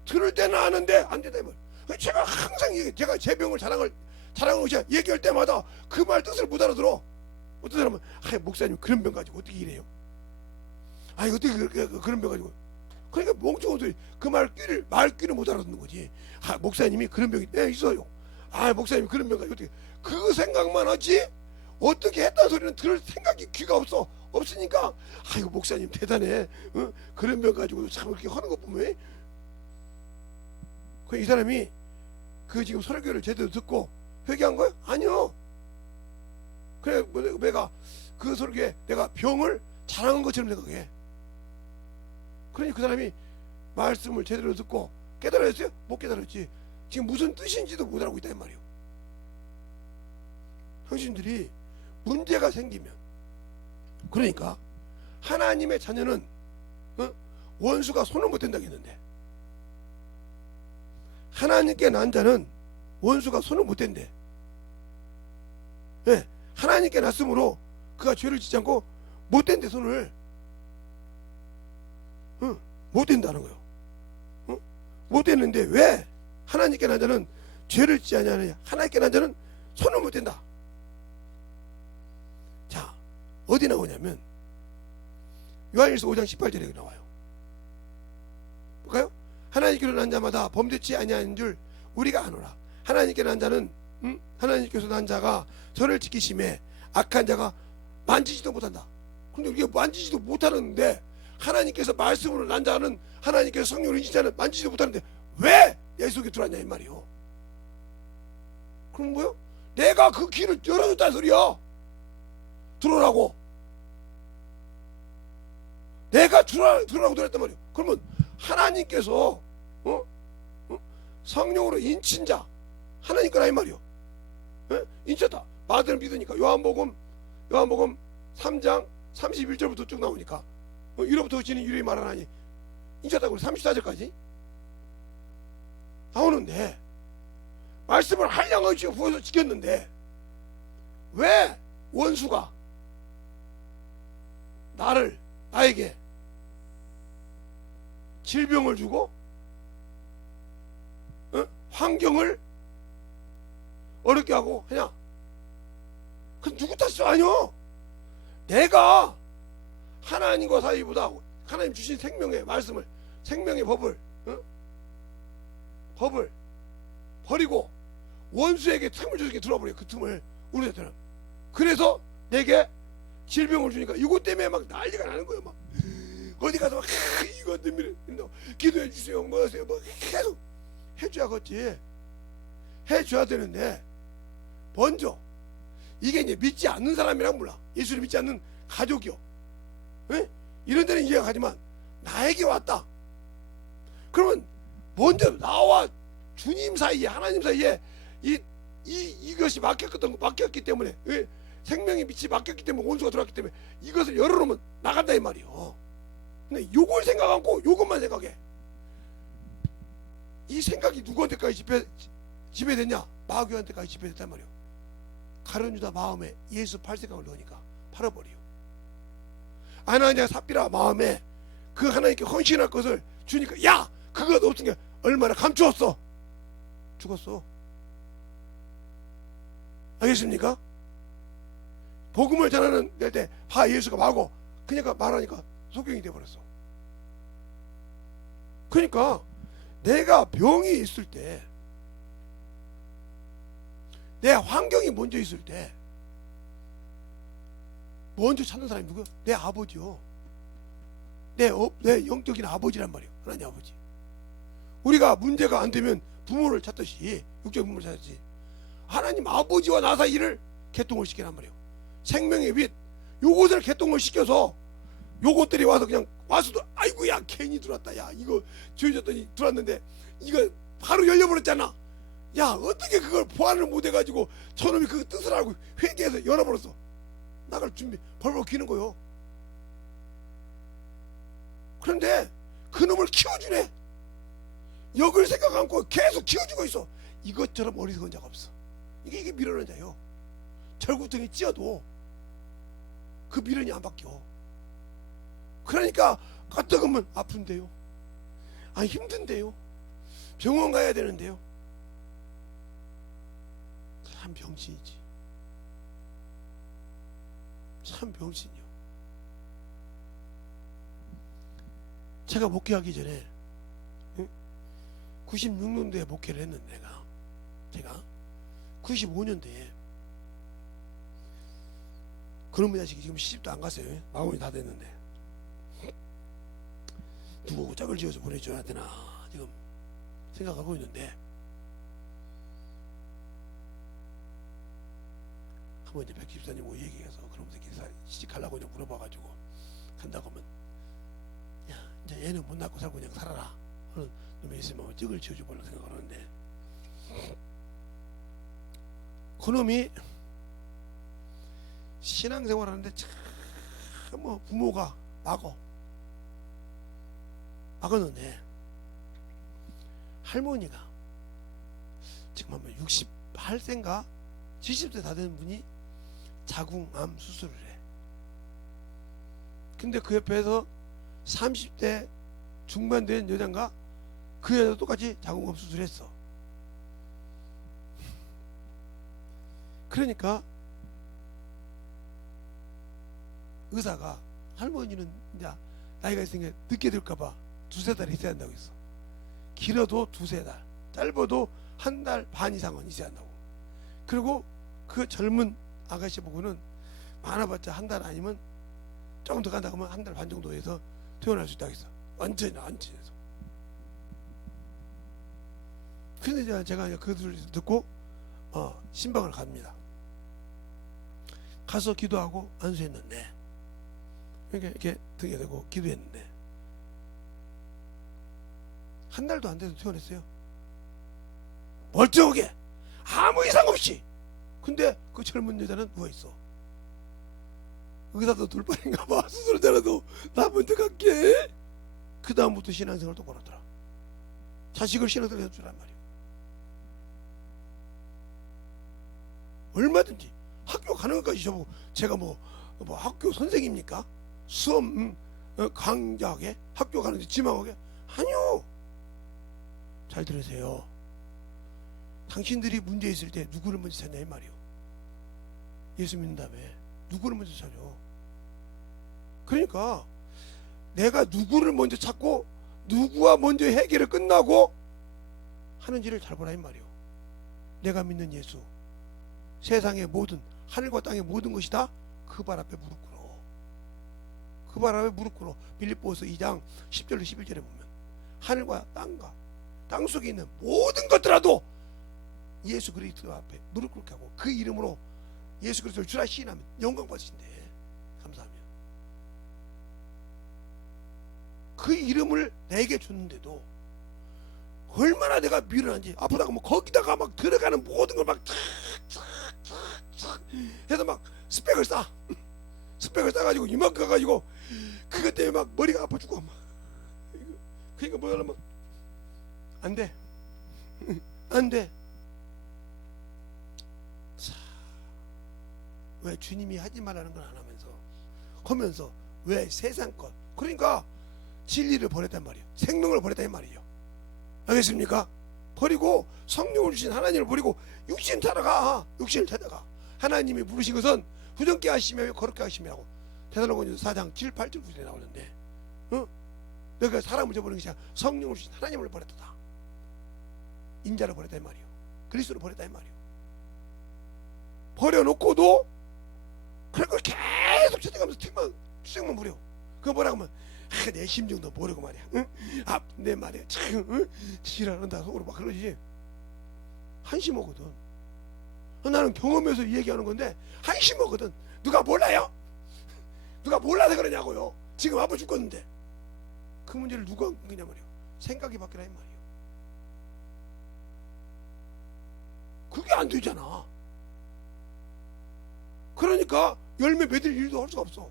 들을 때는 아는데 안 된다. 제가 항상 제가 제 병을 자랑을 제가 얘기할 때마다 그 말 뜻을 못 알아들어. 어떤 사람은 목사님 그런 병 가지고 어떻게 이래요? 어떻게 그런 병 가지고. 그러니까 멍청한 소리 그 말귀를 못 알아듣는 거지. 목사님이 그런 병이 있어요. 목사님이 그런 병 가지고 어떻게 그 생각만 하지 어떻게 했다는 소리는 들을 생각이 귀가 없으니까 이거 목사님 대단해. 그런 병 가지고도 참 그렇게 하는 거 보면 이 사람이 그 지금 설교를 제대로 듣고 회개한 거예요? 아니요. 그래 내가 그 설교에 내가 병을 자랑한 것처럼 생각해. 그러니 그 사람이 말씀을 제대로 듣고 깨달았어요? 못 깨달았지. 지금 무슨 뜻인지도 못 알고 있다 이 말이에요. 당신들이 문제가 생기면 그러니까 하나님의 자녀는 원수가 손을 못 댄다고 했는데 하나님께 난 자는 원수가 손을 못 댄대. 네, 하나님께 났으므로 그가 죄를 짓지 않고 못 댄대 손을. 못 댄다는 거예요. 못 댔는데 왜 하나님께 난 자는 죄를 짓지 않느냐? 하나님께 난 자는 손을 못 댄다. 자, 어디 나오냐면 요한일서 5장 18절에 나와요. 볼까요? 하나님께로 난 자마다 범죄치 아니하는 줄 우리가 아노라. 하나님께 난 자는 하나님께서 난 자가 저를 지키심에 악한 자가 만지지도 못한다. 근데 우리가 만지지도 못하는데 하나님께서 말씀으로 난 자는 하나님께서 성령으로 인신 자는 만지지도 못하는데 왜 내 속에 들어왔냐 이 말이요. 그럼 뭐요? 내가 그 길을 열어줬다는 소리야. 들어오라고. 내가 들어오라고 그랬단 말이야. 그러면 하나님께서 성령으로 인친 자 하나님 거라 이 말이요. 인쳤다. 마들을 믿으니까 요한복음 3장 31절부터 쭉 나오니까 이로부터 지는 유리 말하나니 인쳤다고 34절까지 나오는데 말씀을 한량을 부어서 지켰는데 왜 원수가 나에게 질병을 주고 환경을 어렵게 하고 하냐? 그 누구 탓이 아니요. 내가 하나님과 사이보다 하나님 주신 생명의 말씀을 생명의 법을 버리고 원수에게 틈을 주게 들어버려. 그 틈을 우리한테는. 그래서 내게 질병을 주니까 이것 때문에 막 난리가 나는 거예요. 막 어디 가서 막 이것 때문에 기도해 주세요. 뭐 하세요? 뭐 계속 해줘야겠지. 해줘야 되는데 먼저 이게 이제 믿지 않는 사람이란 몰라. 예수를 믿지 않는 가족이요. 이런 데는 이해가 가지만 나에게 왔다. 그러면 먼저 나와 주님 사이에 하나님 사이에 이것이 막혔기 때문에 생명의 빛이 막혔기 때문에 원수가 들어왔기 때문에 이것을 열어놓으면 나간다 이 말이요. 근데 요걸 생각 않고 요것만 생각해. 이 생각이 누구한테까지 지배됐냐? 마귀한테까지 지배됐단 말이요. 가룟 유다 마음에 예수 팔 생각을 넣으니까 팔아버려. 아나니아 삽비라 마음에 그 하나님께 헌신할 것을 주니까 야 그거 없으니까 얼마나 감추었어. 죽었어. 알겠습니까? 복음을 전하는 때 예수가 말고 그러니까 말하니까 소경이 돼버렸어. 그러니까 내가 병이 있을 때 내 환경이 먼저 있을 때 먼저 찾는 사람이 누구야? 내 아버지요. 내 영적인 아버지란 말이에요. 하나님 아버지. 우리가 문제가 안 되면 부모를 찾듯이 육적 부모를 찾듯이 하나님 아버지와 나 사이를 개통을 시키란 말이에요. 생명의 빛 요것을 개통을 시켜서 요것들이 와서 그냥 와서도 아이고야 괜히 들어왔다. 야 이거 죄졌더니 들어왔는데 이거 바로 열려버렸잖아. 야 어떻게 그걸 보완을 못해가지고 저놈이 그 뜻을 알고 회개해서 열어버렸어. 나갈 준비 벌벌 기는 거요. 그런데 그놈을 키워주네. 역을 생각 않고 계속 키워주고 있어. 이것처럼 어리석은 자가 없어. 이게 미련한 자요. 절구덩이 찧어도 그 미련이 안 바뀌어. 그러니까 갔다 가면 아픈데요, 힘든데요, 병원 가야 되는데요. 참 병신이지. 참 병신이요. 제가 목회하기 전에 96년도에 목회를 했는데 제가 95년도에 그놈의 자식이 지금 시집도 안 갔어요. 마흔이 다 됐는데 누구 짝을 지어서 보내줘야 되나 지금 생각하고 있는데, 한번 이제 백집사님 오 얘기해서 그놈 새끼 시집 가려고 그냥 물어봐가지고 간다고 하면, 야 이제 얘는 못 낳고 살고 그냥 살아라 하는 놈이 있으면 짝을 지어줘 보려고 생각하는데, 그놈이 신앙생활하는데 참 뭐 부모가 막았는데, 할머니가 지금 한번 68세인가 70세 다 되는 분이 자궁암 수술을 해. 근데 그 옆에서 30대 중반 된 여잔가 그 여자도 똑같이 자궁암 수술했어. 그러니까 의사가 할머니는 이제 나이가 있으니까 늦게 될까봐 2-3달 있어야 한다고 했어. 길어도 2-3달, 짧아도 1달 반 이상은 있어야 한다고. 그리고 그 젊은 아가씨 보고는 많아봤자 1달 아니면 조금 더 간다 그러면 1달 반 정도에서 퇴원할 수 있다고 했어. 완전히 해서. 근데 제가 그 소리를 듣고 신방을 갑니다. 가서 기도하고 안수했는데, 이렇게 등에 대고 기도했는데 1달도 안 돼도 퇴원했어요. 멀쩡하게 아무 이상 없이. 근데 그 젊은 여자는 누워있어. 의사도 돌팔인가 봐. 수술자라도 나 먼저 갈게. 그 다음부터 신앙생활 똑바로 하더라. 자식을 신앙생활 해주란 말이야. 얼마든지 학교 가는 것까지 저보고, 제가 뭐 학교 선생입니까? 수업 강좌하게 학교 가는데 지망하게? 아니요. 잘 들으세요. 당신들이 문제 있을 때 누구를 먼저 찾냐 이 말이요. 예수 믿는 다음에 누구를 먼저 찾아. 그러니까 내가 누구를 먼저 찾고 누구와 먼저 해결을 끝나고 하는지를 잘 보라 이 말이요. 내가 믿는 예수, 세상의 모든, 하늘과 땅의 모든 것이 다 그 발 앞에 무릎 꿇어. 그 발 앞에 무릎 꿇어. 빌립보서 2장 10절로 11절에 보면 하늘과 땅과 땅 속에 있는 모든 것들라도 예수 그리스도 앞에 무릎 꿇게 하고 그 이름으로 예수 그리스도를 주라 시인하면 영광 받으신대. 감사하며 그 이름을 내게 줬는데도 얼마나 내가 미련한지. 아프다고 뭐 거기다가 막 들어가는 모든 걸 막 착착착착 해서 막 스펙을 싸가지고 이만큼 가가지고 그것 때문에 막 머리가 아파 죽어. 막 그러니까 뭐냐면 안돼 안돼. 왜 주님이 하지 말라는 걸 안 하면서 왜 세상 것, 그러니까 진리를 버렸단 말이에요. 생명을 버렸단 말이에요. 알겠습니까? 버리고 성령을 주신 하나님을 버리고 육신 찾아가. 육신을 찾아가. 하나님이 부르신 것은 부정케 하시며 거룩케 하시며라고 데살로니가서 4장 7, 8절 9절에 나오는데, 너가 사람을 저버리는 것이 아니라 성령을 주신 하나님을 버렸다. 인자를 버렸다 이 말이에요. 그리스도를 버렸다 이 말이에요. 버려놓고도 그걸 계속 찾아가면서 책만 부려. 그거 뭐라고 하면 내 심정도 모르고 말이야. 응? 내 말이야. 응? 지랄한다 속으로 막 그러지. 한심하거든. 나는 경험해서 얘기하는 건데 한심하거든. 누가 몰라요? 누가 몰라서 그러냐고요. 지금 아파 죽겠는데 그 문제를 누가 그냥 말이요. 생각이 바뀌라 이 말이에요. 그게 안 되잖아. 그러니까 열매 맺을 일도 할 수가 없어.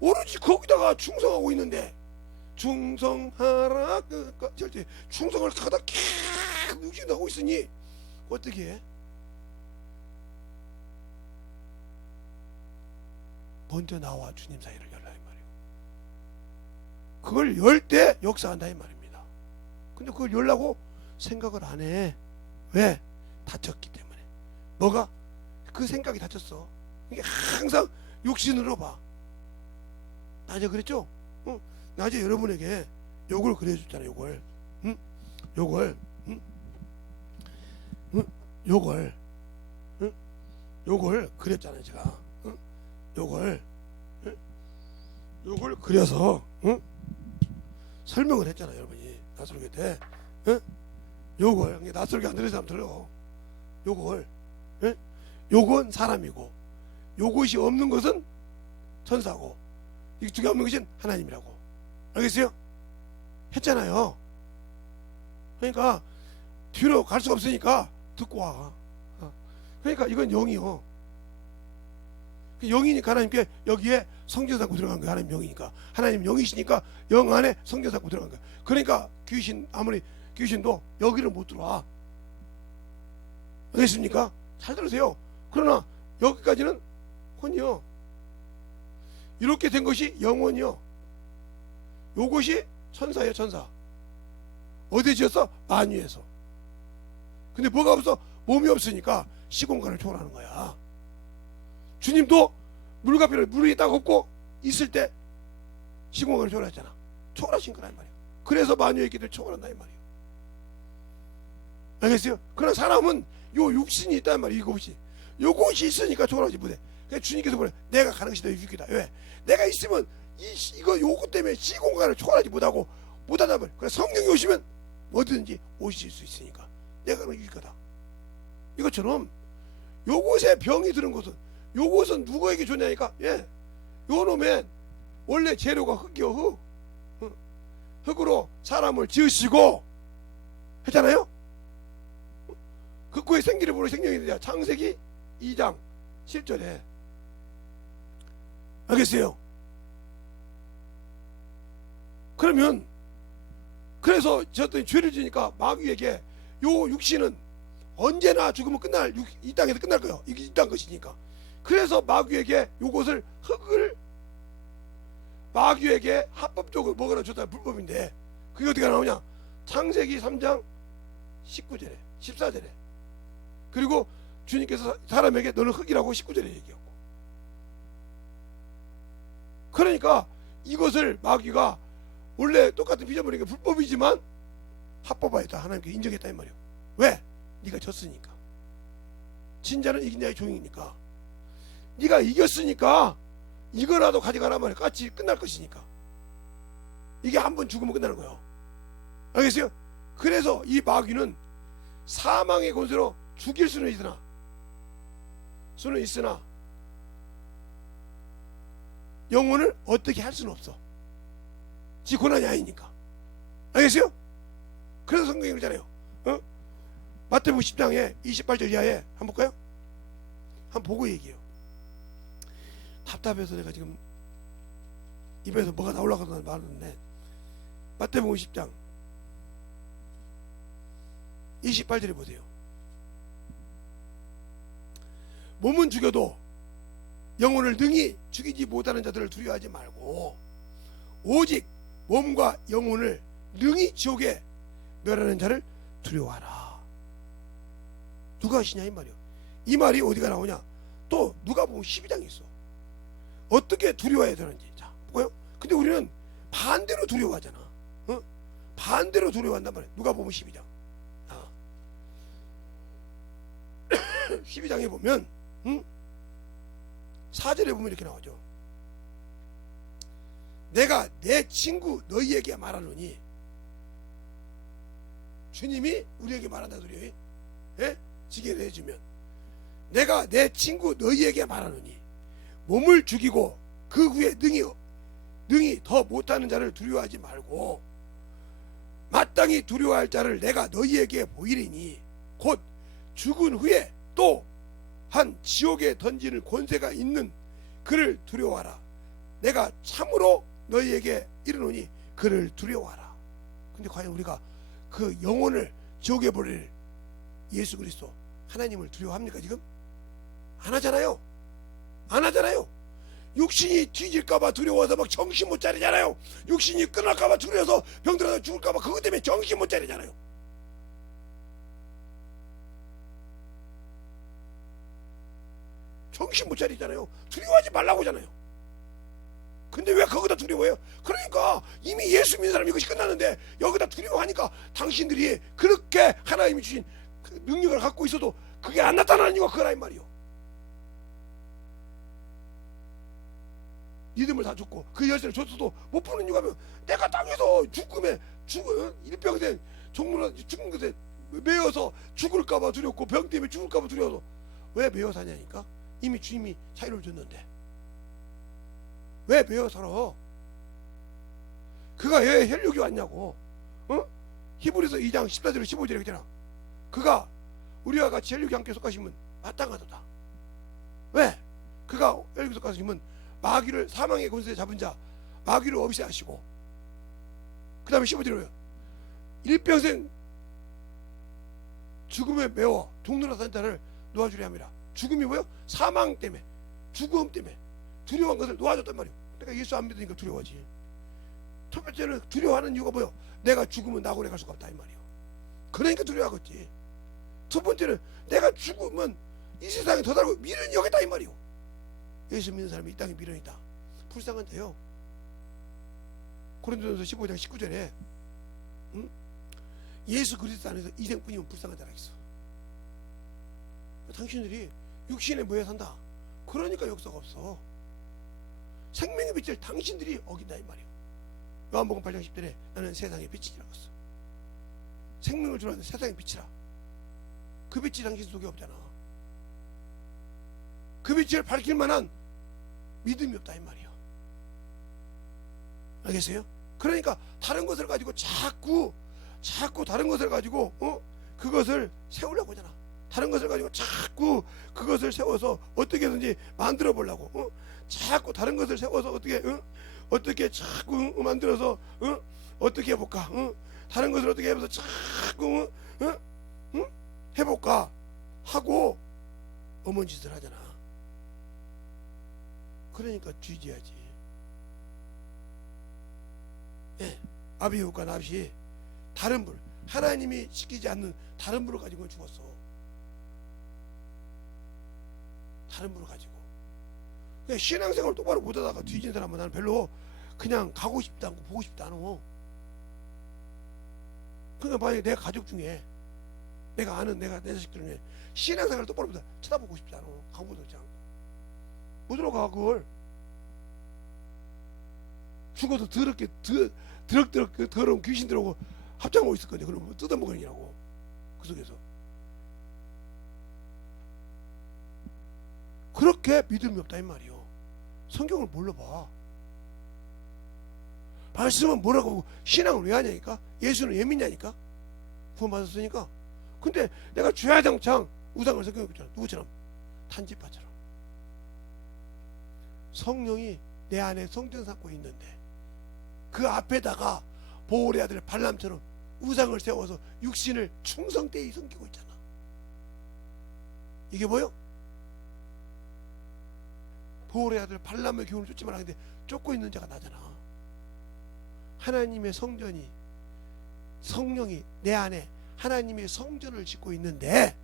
오로지 거기다가 충성하고 있는데 충성하라. 절대 충성을 하다 계속 육신도 하고 있으니 어떻게 해? 먼저 나와 주님 사이를 열라 이 말이에요. 그걸 열 때 역사한다 이 말입니다. 근데 그걸 열라고 생각을 안 해. 왜? 다쳤기 때문에. 뭐가? 그 생각이 다쳤어. 이게 항상 육신으로 봐. 낮에 그랬죠? 응? 낮에 여러분에게 요걸 그려줬잖아요. 요걸. 응? 요걸. 응? 응? 요걸. 응? 요걸 그렸잖아요. 제가. 응? 요걸. 응? 요걸 그려서 응? 설명을 했잖아요. 여러분이 낯설게 때. 응? 요걸 낯설게 안 들은 사람 들어. 요걸. 응? 요건 사람이고 요것이 없는 것은 천사고 이 두 개 없는 것은 하나님이라고. 알겠어요? 했잖아요. 그러니까 뒤로 갈 수가 없으니까 듣고 와. 그러니까 이건 영이요. 영이니까 하나님께 여기에 성전 쌓고 들어간 거야. 하나님 영이니까. 하나님 영이시니까 영 안에 성전 쌓고 들어간 거야. 그러니까 귀신 아무리 귀신도 여기를 못 들어와. 알겠습니까? 잘 들으세요. 그러나 여기까지는 혼이요. 이렇게 된 것이 영혼이요. 요것이 천사예요. 천사. 어디에 지었어? 만유에서. 근데 뭐가 없어? 몸이 없으니까 시공간을 초월하는 거야. 주님도 물과 피를 물이 딱 없고 있을 때 시공간을 초월했잖아. 초월하신 거란 말이야. 그래서 만유의 길을 초월한다 이 말이에요. 알겠어요? 그러나 사람은 요 육신이 있단 말이에요. 요것이 있으니까 초월하지 못해. 그래서 주님께서 보래. 내가 가는 것이 너희 유익이다. 왜? 내가 있으면 이거 요것 때문에 시공간을 초월하지 못하고 못한단 말이에요. 그래서 성령이 오시면 뭐든지 오실 수 있으니까 내가 가는 유익하다. 이것처럼 요것에 병이 드는 것은 요것은 누구에게 좋냐니까. 예, 요 놈의 원래 재료가 흙이요. 흙으로 사람을 지으시고 했잖아요. 그 후에 생기를 보러 생명이 되자. 창세기 2장 7절에. 알겠어요? 그러면 그래서 저들이 죄를 지니까 마귀에게 요 육신은 언제나 죽으면 끝날 이 땅에서 끝날 거예요. 이게 이 땅 것이니까. 그래서 마귀에게 요것을 흙을 마귀에게 합법적으로 먹으라 줬다. 불법인데 그게 어떻게 나오냐? 창세기 3장 19절에 14절에. 그리고 주님께서 사람에게 너는 흙이라고 19절에 얘기하고. 그러니까 이것을 마귀가 원래 똑같은 피조물이니까 불법이지만 합법화했다. 하나님께 인정했다 이 말이에요. 왜? 네가 졌으니까. 진자는 이긴 자의 종이니까. 네가 이겼으니까 이거라도 가져가란 말이야. 같이 끝날 것이니까. 이게 한 번 죽으면 끝나는 거예요. 알겠어요? 그래서 이 마귀는 사망의 권세로 죽일 수는 있으나 영혼을 어떻게 할 수는 없어. 지 고난이 아니니까. 알겠어요? 그래서 성경이 그러잖아요. 마태복음 10장에 28절 이하에 한번 볼까요? 한번 보고 얘기해요. 답답해서 내가 지금 입에서 뭐가 나올라가서 말하는데 마태복음 10장 28절에 보세요. 몸은 죽여도 영혼을 능히 죽이지 못하는 자들을 두려워하지 말고 오직 몸과 영혼을 능히 지옥에 멸하는 자를 두려워하라. 누가 하시냐 이 말이요. 이 말이 어디가 나오냐? 또 누가 보면 12장에 있어. 어떻게 두려워해야 되는지. 자, 볼까요? 근데 우리는 반대로 두려워하잖아. 반대로 두려워한단 말이야. 누가 보면 12장. 12장에 보면 4절에 보면 이렇게 나오죠. 내가 내 친구 너희에게 말하노니. 주님이 우리에게 말한다 소리예요. 예? 지게를 해주면 내가 내 친구 너희에게 말하노니 몸을 죽이고 그 후에 능히 더 못하는 자를 두려워하지 말고 마땅히 두려워할 자를 내가 너희에게 보이리니 곧 죽은 후에 또 한 지옥에 던지는 권세가 있는 그를 두려워하라. 내가 참으로 너희에게 이르노니 그를 두려워하라. 근데 과연 우리가 그 영혼을 지옥에 버릴 예수 그리스도 하나님을 두려워합니까? 지금 안 하잖아요. 안 하잖아요. 육신이 뒤질까봐 두려워서 막 정신 못 차리잖아요. 육신이 끊을까봐 두려워서 병들어서 죽을까봐 그것 때문에 정신 못 차리잖아요. 정신 못 차리잖아요. 두려워하지 말라고 하잖아요. 근데 왜 거기다 두려워해요? 그러니까 이미 예수 믿는 사람이 이것이 끝났는데 여기다 두려워하니까 당신들이 그렇게 하나님이 주신 그 능력을 갖고 있어도 그게 안 나타나는 이유가 그거라 이 말이요. 믿음을 다 줬고 그 열쇠를 줬어도 못 푸는 이유가 면 내가 땅에서 일평생 종로나 죽은 것에 매여서 죽을까봐 두렵고 병 때문에 죽을까봐 두려워서 왜 매여 사냐니까. 이미 주님이 자유를 줬는데 왜 매여 살아? 그가 왜 혈육이 왔냐고. 히브리서 2장 14절 15절에 그랬잖아. 그가 우리와 같이 혈육이 함께 속하시면 마땅하도다. 왜? 그가 혈육이 속하시면 마귀를 사망의 권세에 잡은 자 마귀를 없애하시고 그 다음에 15절에 일평생 죽음에 매워 종로나 산 자를 놓아주려 함이라. 죽음이 뭐요? 사망 때문에 죽음 때문에 두려워한 것을 놓아줬단 말이에요. 내가 예수 안 믿으니까 두려워하지. 첫 번째는 두려워하는 이유가 뭐요? 내가 죽으면 낙원에 갈 수가 없다 이 말이에요. 그러니까 두려워하겠지. 두 번째는 내가 죽으면 이 세상에 더 다르고 미련이 여기다 이 말이에요. 예수 믿는 사람이 이 땅에 미련이 있다. 불쌍한 자요. 고린도전서 15장 19절에 예수 그리스도 안에서 이생뿐이면 불쌍한 자라 있어. 당신들이 육신에 모여 산다. 그러니까 역사가 없어. 생명의 빛을 당신들이 어긴다 이 말이에요. 요한복음 8장 10절에 나는 세상의 빛이라고 했어. 생명을 주라는 세상의 빛이라. 그 빛이 당신 속에 없잖아. 그 빛을 밝힐 만한 믿음이 없다 이 말이에요. 알겠어요? 그러니까 다른 것을 가지고 자꾸 다른 것을 가지고 그것을 세우려고 하잖아. 다른 것을 가지고 자꾸 그것을 세워서 어떻게든지 만들어 보려고. 자꾸 다른 것을 세워서 어떻게 자꾸 만들어서 어떻게 해볼까? 다른 것을 어떻게 해서 자꾸 해볼까 하고 어머니 짓을 하잖아. 그러니까 쥐지야지. 예, 아비후과 납시 다른 불, 하나님이 시키지 않는 다른 불을 가지고 죽었어. 다른 불을 가지고. 그냥 신앙생활을 똑바로 못하다가 뒤진 사람은 나는 별로 그냥 가고 싶지 않고 보고 싶지 않아. 그러니까 만약에 내 가족 중에 내가 아는 내 자식들 중에 신앙생활을 똑바로 못하다 쳐다보고 싶지 않아. 가보도 싶지 않고. 못 들어가 그걸. 죽어도 더럽게 드럭 더러운 귀신들하고 합장하고 있을 건데 그럼 뜯어먹으려고 그 속에서. 그렇게 믿음이 없다 이 말이요. 성경을 뭘로 봐? 말씀은 뭐라고 신앙을 왜 하냐니까? 예수는 왜 믿냐니까? 구원받았으니까. 근데 내가 주야장창 우상을 성경에 있잖아. 누구처럼? 탄지파처럼. 성령이 내 안에 성전 삼고 있는데 그 앞에다가 보홀의 아들 발람처럼 우상을 세워서 육신을 충성되이 섬기고 있잖아. 이게 뭐요? 보홀의 아들 발람의 교훈을 쫓지 말라 했는데 쫓고 있는 자가 나잖아. 하나님의 성전이 성령이 내 안에 하나님의 성전을 짓고 있는데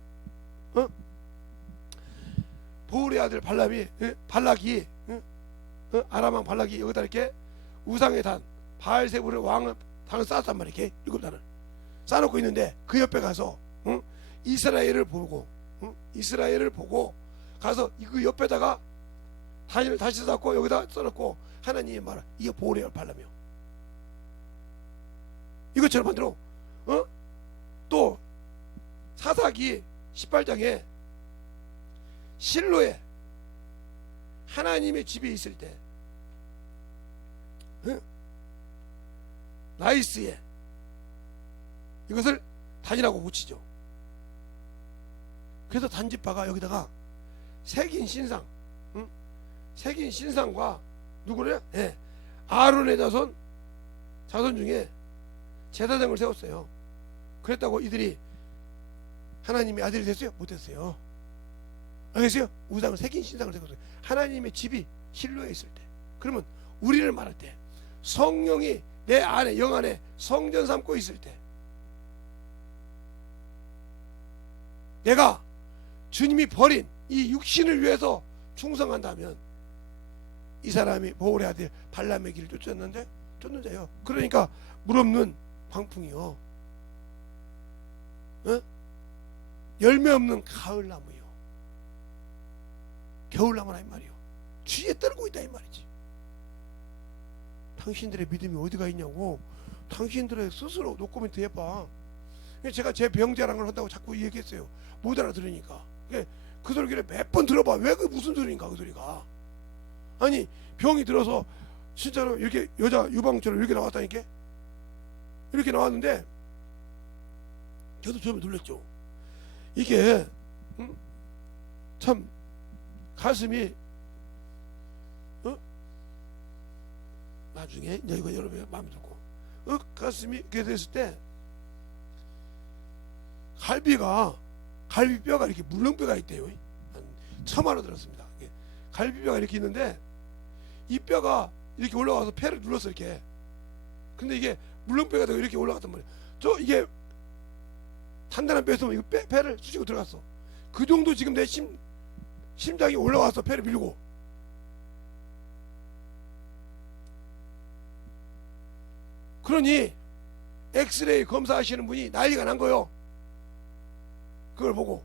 보홀의 아들 발락이 아람왕 발락이 여기다 이렇게 우상의 단 바알세불의 왕을 단을 쌓았단 말이야. 이렇게 7단을 쌓아놓고 있는데 그 옆에 가서 이스라엘을 보고 가서 그 옆에다가 단을 다시 쌓고 여기다 써놓고 하나님의 말을 이게 보호레알 발라며 이것처럼 만들어. 또 사사기 18장에 실로에 하나님의 집에 있을 때 나이스에 이것을 단이라고 붙이죠. 그래서 단지파가 여기다가 새긴 신상과 누구래요? 예, 아론의 자손 자손 중에 제사장을 세웠어요. 그랬다고 이들이 하나님의 아들이 됐어요? 못했어요. 알겠어요? 우상을 새긴 신상을 세웠어요. 하나님의 집이 실로에 있을 때, 그러면 우리를 말할 때 성령이 내 안에, 영 안에 성전 삼고 있을 때, 내가 주님이 버린 이 육신을 위해서 충성한다면, 이 사람이 보울의 아들 발람의 길을 쫓았는데 쫓는 자요. 그러니까 물 없는 광풍이요, 열매 없는 가을나무요, 겨울나무라 이 말이요, 주위에 떨고 있다 이 말이지. 당신들의 믿음이 어디가 있냐고. 당신들의 스스로 노코멘트 해봐. 제가 제 병자랑을 한다고 자꾸 얘기했어요. 못 알아들으니까. 그 소리를 몇 번 들어봐. 왜 그 무슨 소리인가 그 소리가. 아니 병이 들어서 진짜로 이렇게 여자 유방처럼 이렇게 나왔다니까. 이렇게 나왔는데 저도 처음에 놀랐죠. 이게 참 가슴이 나중에 이제 이거 여러분이 마음에 들고 가슴이 이렇게 됐을 때 갈비뼈가 이렇게 물렁뼈가 있대요. 한 1,000원 들었습니다. 갈비뼈가 이렇게 있는데 이 뼈가 이렇게 올라와서 폐를 눌렀어 이렇게. 근데 이게 물렁뼈가 되고 이렇게 올라갔단 말이에요. 이게 단단한 뼈였으면 이거 폐를 쑤시고 들어갔어. 그 정도 지금 내 심장이 올라와서 폐를 밀고. 그러니 엑스레이 검사하시는 분이 난리가 난 거예요. 그걸 보고.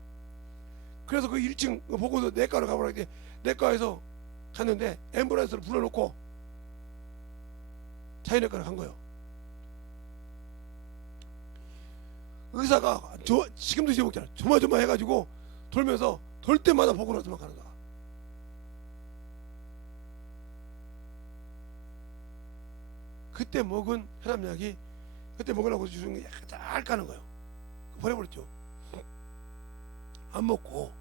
그래서 그 1층 보고서 내과로 가보라 했더니 내과에서 갔는데 앰뷸런스를 불러놓고 자연외과로 간 거예요. 의사가 지금도 잊어먹잖아. 조마조마 해가지고 돌면서 돌 때마다 보고 나서만 가는 거야. 그때 먹은 혈압약이 그때 먹으려고 주는 게 잘 까는 거예요. 버려버렸죠. 안 먹고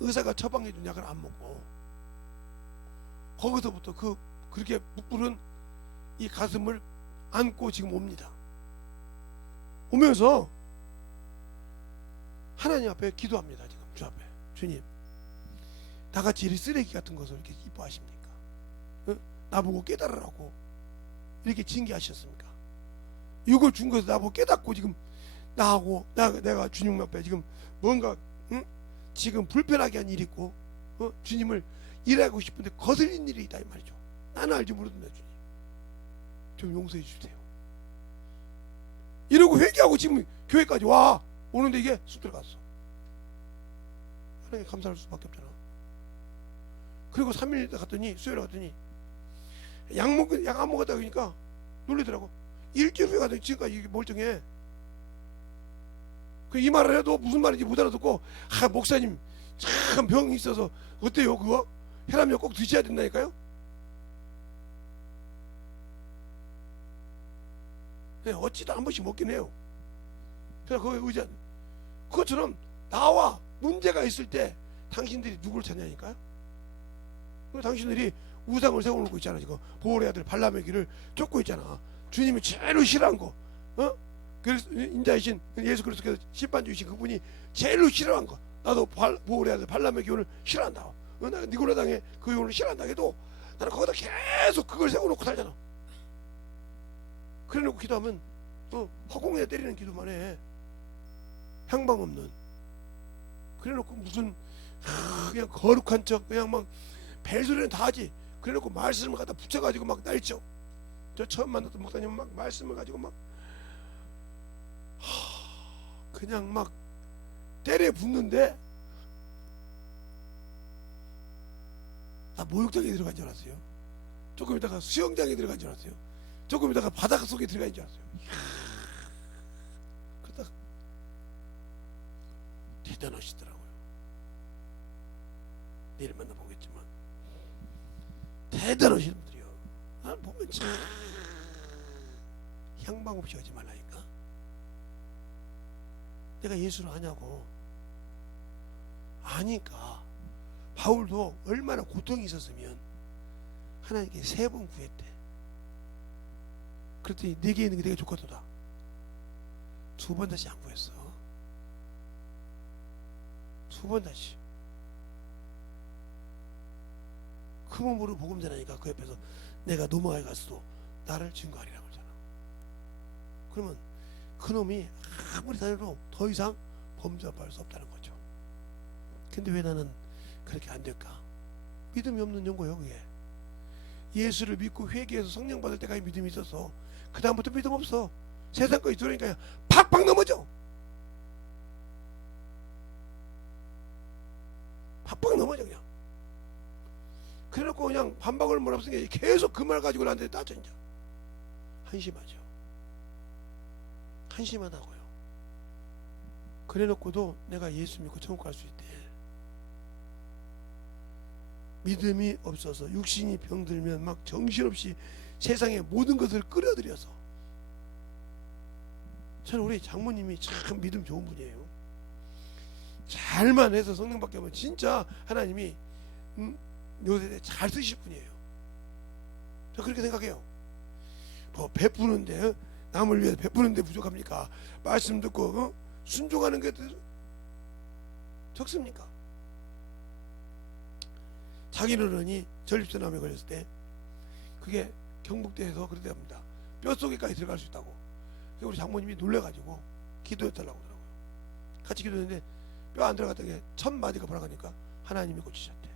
의사가 처방해 준 약을 안 먹고 거기서부터 그렇게 부풀은 이 가슴을 안고 지금 옵니다. 오면서 하나님 앞에 기도합니다. 지금 주 앞에. 주님, 나같이 이 쓰레기 같은 것을 이렇게 이뻐하십니까? 나보고 깨달으라고 이렇게 징계하셨습니까? 이걸 준 것을 나보고 깨닫고 지금 나하고 내가 주님 앞에 지금 뭔가 지금 불편하게 한 일이 있고 주님을 일하고 싶은데 거슬린 일이 있다 이 말이죠. 나는 알지 모르는데 주님 좀 용서해 주세요. 이러고 회개하고 지금 교회까지 오는데 이게 쑥 들어갔어. 하나님 감사할 수밖에 없잖아. 그리고 3일 갔더니 수요일에 갔더니 약 안 먹었다 그러니까 놀리더라고. 일주일 후에 갔더니 지금까지 이게 멀쩡해. 이 말을 해도 무슨 말인지 못 알아듣고 목사님 참 병이 있어서 어때요 그거? 혈압약 꼭 드셔야 된다니까요. 어찌도 한 번씩 먹긴 해요. 그래서 그 의자 그것처럼 나와 문제가 있을 때 당신들이 누구를 찾냐니까요. 당신들이 우상을 세워놓고 있잖아. 지금 보울의 아들 발람의 길을 쫓고 있잖아. 주님이 제일 싫어한 거, 그래서 인자이신 예수 그리스도께서 심판주이신 그분이 제일 싫어한 거. 나도 보울의 아들 발람의 교훈을 싫어한다. 나 니고라당의 그 교훈을 싫어한다 해도 나는 거기다 계속 그걸 세워놓고 살잖아. 그래놓고 기도하면 허공에 때리는 기도만 해. 향방 없는. 그래놓고 무슨 그냥 거룩한 척 그냥 막 벨소리는 다 하지. 그래놓고 말씀을 갖다 붙여가지고 막 날쳐. 저 처음 만났던 목사님은 막 말씀을 가지고 막 그냥 막 때려 붓는데 나 목욕탕에 들어간 줄 알았어요. 조금 있다가 수영장에 들어간 줄 알았어요. 조금 있다가 바닷가 속에 들어간 줄 알았어요. 그러다 대단하시더라고요. 내일 만나보겠지만 대단하신 분들이요. 난 보면 참 향방 없이 하지 말라니까. 내가 예수를 아냐고. 아니까 바울도 얼마나 고통이 있었으면 하나님께 3번 구했대. 그랬더니 내게 있는 게 되게 좋거든. 두 번 다시 양보했어. 두 번 다시. 그 몸으로 복음 전하니까 그 옆에서 내가 노마에 갔어도 나를 증거하리라고 하잖아. 그러면 그놈이 아무리 다녀도 더 이상 범접할 수 없다는 거죠. 근데 왜 나는 그렇게 안 될까? 믿음이 없는 연고요. 그게 예수를 믿고 회개해서 성령 받을 때까지 믿음이 있어서 그 다음부터 믿음 없어. 세상 거지 들으니까 팍팍 넘어져. 팍팍 넘어져 그냥. 그래놓고 그냥 반박을 몰아쓰니까 계속 그 말 가지고 나한테 따져. 이제 한심하죠. 한심하다고요. 그래놓고도 내가 예수 믿고 천국 갈 수 있대. 믿음이 없어서 육신이 병들면 막 정신없이 세상의 모든 것을 끌어들여서. 저는 우리 장모님이 참 믿음 좋은 분이에요. 잘만 해서 성령 받게 하면 진짜 하나님이 요새 잘 쓰실 분이에요. 저 그렇게 생각해요. 뭐 베푸는데 남을 위해서 베푸는데 부족합니까? 말씀 듣고 순종하는 게 적습니까? 자기는 어른이 전립선암에 걸렸을 때 그게 경북대에서 그렇게 합니다. 뼛속에까지 들어갈 수 있다고. 우리 장모님이 놀래가지고 기도해달라고 하더라고요. 같이 기도했는데 뼈 안 들어갔던 게 첫 마디가 뭐라고 하니까 하나님이 고치셨대.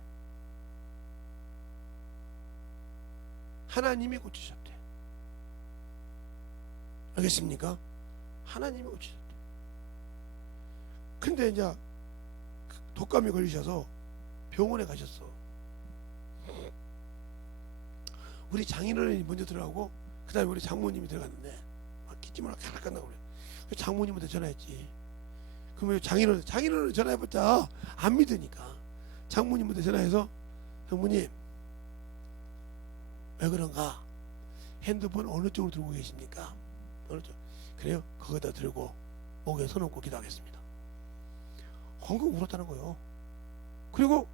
하나님이 고치셨대. 알겠습니까? 하나님이 고치셨대. 근데 이제 독감이 걸리셔서 병원에 가셨어. 우리 장인어른이 먼저 들어가고 그 다음에 우리 장모님이 들어갔는데 막 기침을 가락 간다고 그래. 장모님한테 전화했지. 그러면 장인어른 전화해봤자 안 믿으니까 장모님한테 전화해서 장모님 왜 그런가? 핸드폰 어느 쪽으로 들고 계십니까? 어느 쪽? 그래요? 거기다 들고 목에 손 얹고 기도하겠습니다. 엉엉 울었다는 거예요. 그리고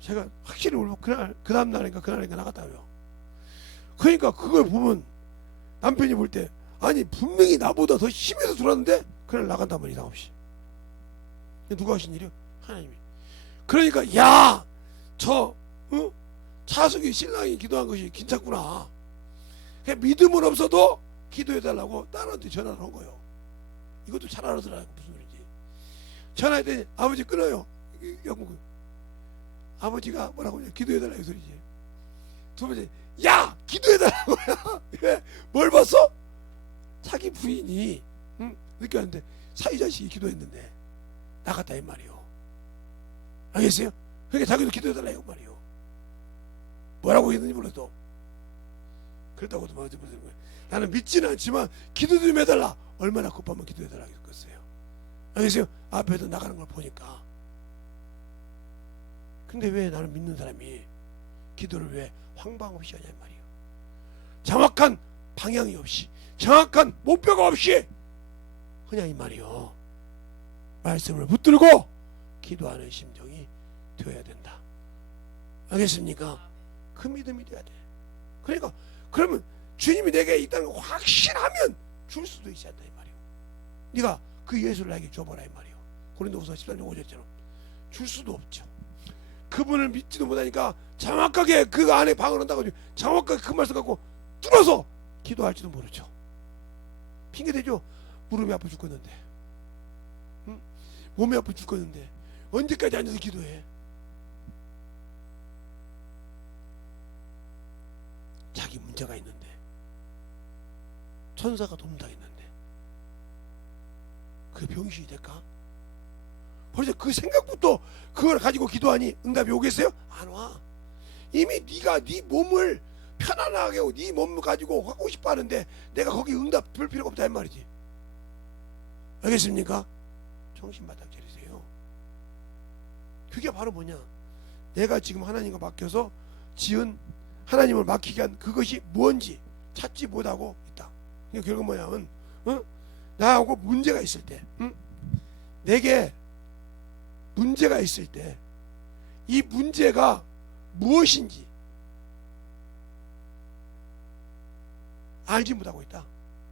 제가 확실히 울고 그 다음날인가 그날인가 나갔다고요. 그러니까 그걸 보면 남편이 볼 때 아니 분명히 나보다 더 심해서 들어왔는데 그날 나간단 말이야. 이상 없이. 누가 하신 일이요? 하나님이. 그러니까 야 저 차숙이 신랑이 기도한 것이 괜찮구나. 믿음은 없어도 기도해달라고 딸한테 전화를 한 거예요. 이것도 잘 알아들어요. 무슨 소리인지. 전화했더니 아버지 끊어요. 아버지가 뭐라고 하냐, 기도해달라 이 소리지. 두 번째, 야 기도해달라고. 왜? 뭘 봤어? 자기 부인이 느꼈는데 사위자식이 기도했는데 나갔다 이 말이요. 알겠어요? 그러니까 자기도 기도해달라 이 말이요. 뭐라고 했는지 몰라도 그렇다고 도 말하지 못하는 거예요. 나는 믿지는 않지만 기도 좀 해달라. 얼마나 급하면 기도해달라 그랬겠어요. 알겠어요? 앞에서 나가는 걸 보니까. 근데 왜 나는 믿는 사람이 기도를 왜 황방 없이 하냐 말이에요. 정확한 방향이 없이, 정확한 목표가 없이 그냥 이 말이요. 말씀을 붙들고 기도하는 심정이 되어야 된다. 알겠습니까? 그 믿음이 돼야 돼. 그러니까 그러면 주님이 내게 있다는 걸 확신하면 줄 수도 있어야 한다 이 말이에요. 네가 그 예수를 나에게 줘보라 이 말이에요. 고린도후서 13장 5절처럼 줄 수도 없죠. 그분을 믿지도 못하니까 정확하게 그 안에 방을 한다고 정확하게 그 말씀 갖고 뚫어서 기도할지도 모르죠. 핑계대죠. 무릎이 아파 죽겠는데, 몸이 아파 죽겠는데 언제까지 앉아서 기도해? 자기 문제가 있는데, 천사가 돕는다했는데 그 병신이 될까? 벌써 그 생각부터 그걸 가지고 기도하니 응답이 오겠어요? 안 와. 이미 네가 네 몸을 편안하게 하고 네 몸을 가지고 하고 싶어 하는데 내가 거기 응답 볼 필요가 없다 이 말이지. 알겠습니까? 정신 바짝 차리세요. 그게 바로 뭐냐? 내가 지금 하나님과 맡겨서 지은, 하나님을 맡기게 한 그것이 뭔지 찾지 못하고 있다. 그러니까 결국 뭐냐면 나하고 문제가 있을 때, 내게 문제가 있을 때 이 문제가 무엇인지 알지 못하고 있다.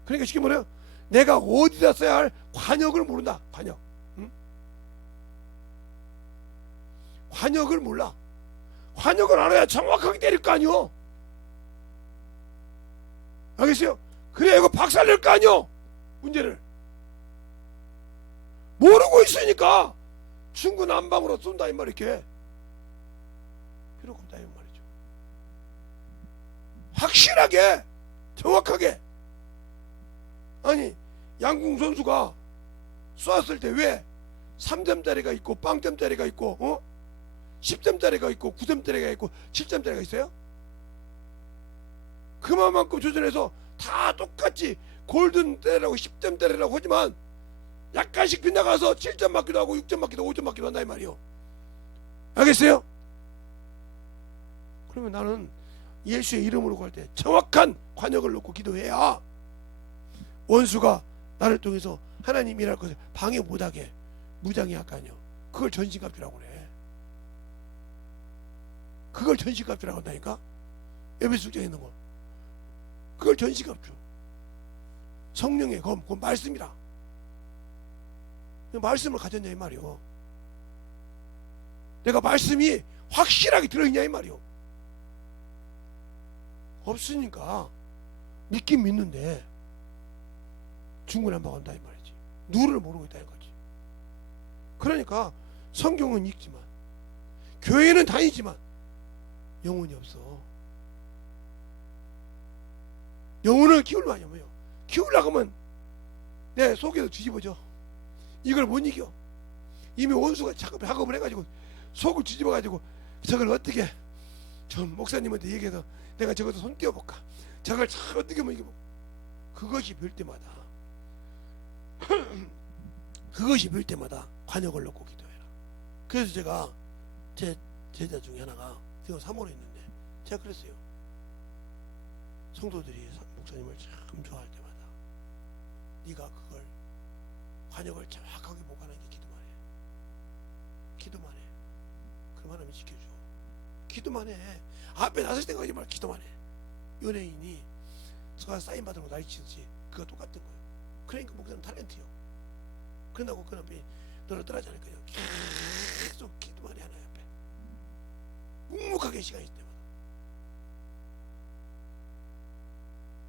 그러니까 쉽게 말해요, 내가 어디다 써야 할 관역을 모른다. 관역. 응? 관역을 몰라. 관역을 알아야 정확하게 때릴 거 아니오. 알겠어요? 그래야 이거 박살낼 거 아니오. 문제를 모르고 있으니까 중구난방으로 쏜다 이 말. 이렇게 필요가 없다 이 말이죠. 확실하게 정확하게. 아니 양궁 선수가 쏘았을 때 왜 3점짜리가 있고 빵점짜리가 있고 10점짜리가 있고 9점짜리가 있고 7점짜리가 있어요? 그만큼 조준해서 다 똑같이 골든짜리라고 10점짜리라고 하지만 약간씩 빗나가서 7점 맞기도 하고 6점 맞기도 하고 5점 맞기도 한다 이 말이요. 알겠어요? 그러면 나는 예수의 이름으로 갈 때 정확한 관역을 놓고 기도해야 원수가 나를 통해서 하나님 일할 것을 방해 못하게 무장히 할 거 아니요. 그걸 전신갑주라고 그래. 그걸 전신갑주라고 한다니까. 에베소서에 있는 거 그걸 전신갑주. 성령의 검, 그건 말씀이라. 말씀을 가졌냐 이 말이요. 내가 말씀이 확실하게 들어있냐 이 말이요. 없으니까 믿긴 믿는데 중구난방한다 이 말이지. 누를 모르고 있다는 거지. 그러니까 성경은 읽지만 교회는 다니지만 영혼이 없어. 영혼을 키우려고 하냐면요, 키우려고 하면 내 속에서 뒤집어져. 이걸 못 이겨. 이미 원수가 작업을 해가지고 속을 뒤집어가지고 저걸 어떻게 전 목사님한테 얘기해서 내가 저것도 손 띄워볼까, 저걸 잘 어떻게 하면 이겨볼까. 그것이 별 때마다 그것이 별 때마다 관역을 놓고 기도해라. 그래서 제가 제 제자 중에 하나가 지금 사모로 있는데 제가 그랬어요. 성도들이 목사님을 참 좋아할 때마다 네가 그걸 관역을 정확하게 보고 하는 게 기도만 해. 기도만 해. 그럼 하나님이 지켜줘. 기도만 해. 앞에 나설 때가 하지 말고 기도만 해. 연예인이 서가 사인 받으러 날 치듯이 그거 똑같은 거예요. 그러니까 목사님 탤런트요. 그런다고 그 앞에 너를 떠나지 않을 거예요. 계속 기도만 해. 하나 옆에 묵묵하게 시간이 있을 때마다.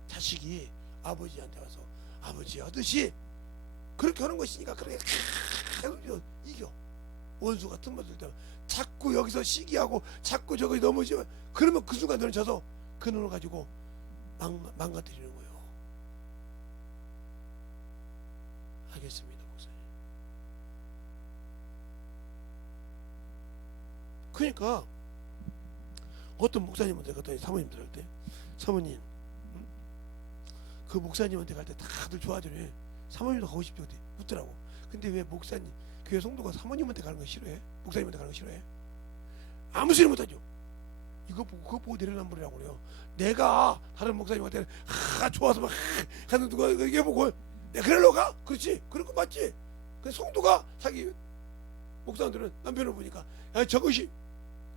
자식이 아버지한테 와서 아버지 하듯이 그렇게 하는 것이니까 그렇게 계속 이겨. 원수가 틈맞을 때 자꾸 여기서 시기하고 자꾸 저기 넘어지면 그러면 그 순간 너는 져서 그 눈을 가지고 망가뜨리는 거예요. 알겠습니다, 목사님. 그러니까 어떤 목사님한테 갔더니 사모님들 할 때 사모님 그 목사님한테 갈 때 다들 좋아하잖아요. 사모님도 가고 싶죠. 웃더라고. 근데 왜 목사님 교회 성도가 사모님한테 가는 거 싫어해? 목사님한테 가는 거 싫어해? 아무 소리 못하죠. 이거 보고 그거 보고 내려남불이라고 그래요. 내가 다른 목사님한테 좋아서 막 하는 누가 이게 보고 내가 그러려고 가? 그렇지. 그런 거 맞지. 그 성도가 자기 목사님들은 남편을 보니까 야, 저것이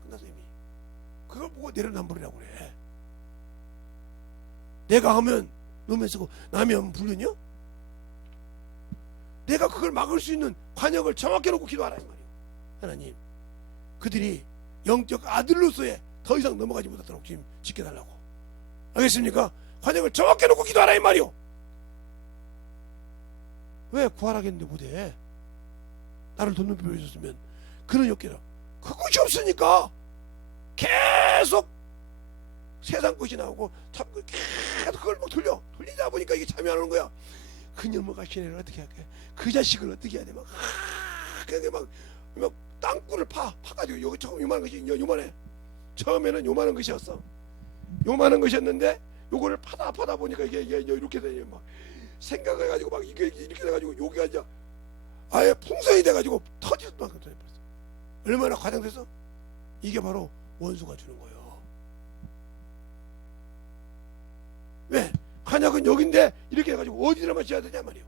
끝났어 이미. 그걸 보고 내려남불이라고 그래. 내가 하면 너만 쓰고 남이 하면 불륜이야? 내가 그걸 막을 수 있는 관역을 정확히 놓고 기도하라 이 말이에요. 하나님, 그들이 영적 아들로서의 더 이상 넘어가지 못하도록 지금 지켜달라고. 알겠습니까? 관역을 정확히 놓고 기도하라 이 말이요. 왜 구하라겠는데 못해? 나를 돕는 필요가 있었으면 그런 욕기라. 그것이 없으니까 계속 세상 것이 나오고 자꾸 계속 그걸 막 돌리다 보니까 이게 잠이 안 오는 거야. 그 녀모가 시내를 어떻게 할게? 그 자식을 어떻게 해야 돼? 막 그게 막 땅굴을 파가지고 여기 처음 요만한 것이 요만해. 처음에는 요만한 것이었어. 요만한 것이었는데 요거를 파다 보니까 이게 이렇게 되냐 막 생각해가지고 막 이게 이렇게 돼가지고 여기가 이제 아예 풍선이 돼가지고 터질 만큼 터져버렸어. 얼마나 과장돼서? 이게 바로 원수가 주는 거예요. 왜? 관역은 여긴데 이렇게 해가지고 어디를 맞춰야 되냐 말이에요.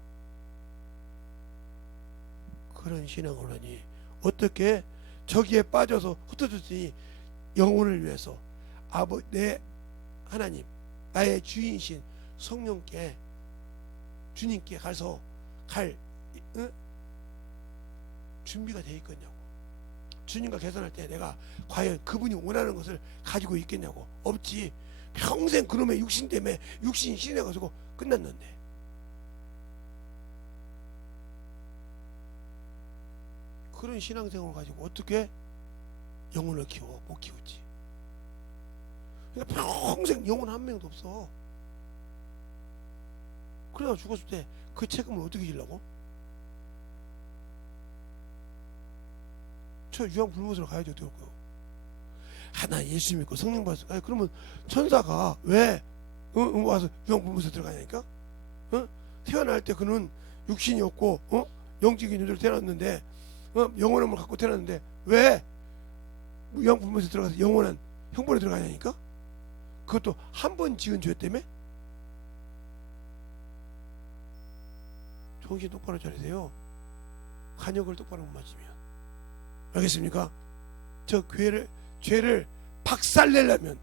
그런 신앙을 하니 어떻게 저기에 빠져서 흩어졌으니 영혼을 위해서 내 하나님 나의 주인이신 성령께 주님께 가서 갈 준비가 되어 있겠냐고. 주님과 개선할 때 내가 과연 그분이 원하는 것을 가지고 있겠냐고. 없지. 평생 그놈의 육신 때문에 육신이 신해가지고 끝났는데. 그런 신앙생활을 가지고 어떻게 영혼을 키워? 못 키우지. 그러니까 평생 영혼 한 명도 없어. 그러다 죽었을 때 그 책임을 어떻게 지려고? 저 유황불못으로 가야지 어떻게 할 거요? 하나 예수 믿고 성령 받았어. 아니 그러면 천사가 왜 와서 유황불못에 들어가냐니까? 태어날 때 그는 육신이 없고 영적인 존재로 태어났는데 영원함을 갖고 태어났는데 왜 유황불못에 들어가서 영원한 형벌에 들어가냐니까? 그것도 한 번 지은 죄 때문에? 정신 똑바로 차리세요. 간역을 똑바로 못 맞으면. 알겠습니까? 저 죄를 박살내려면,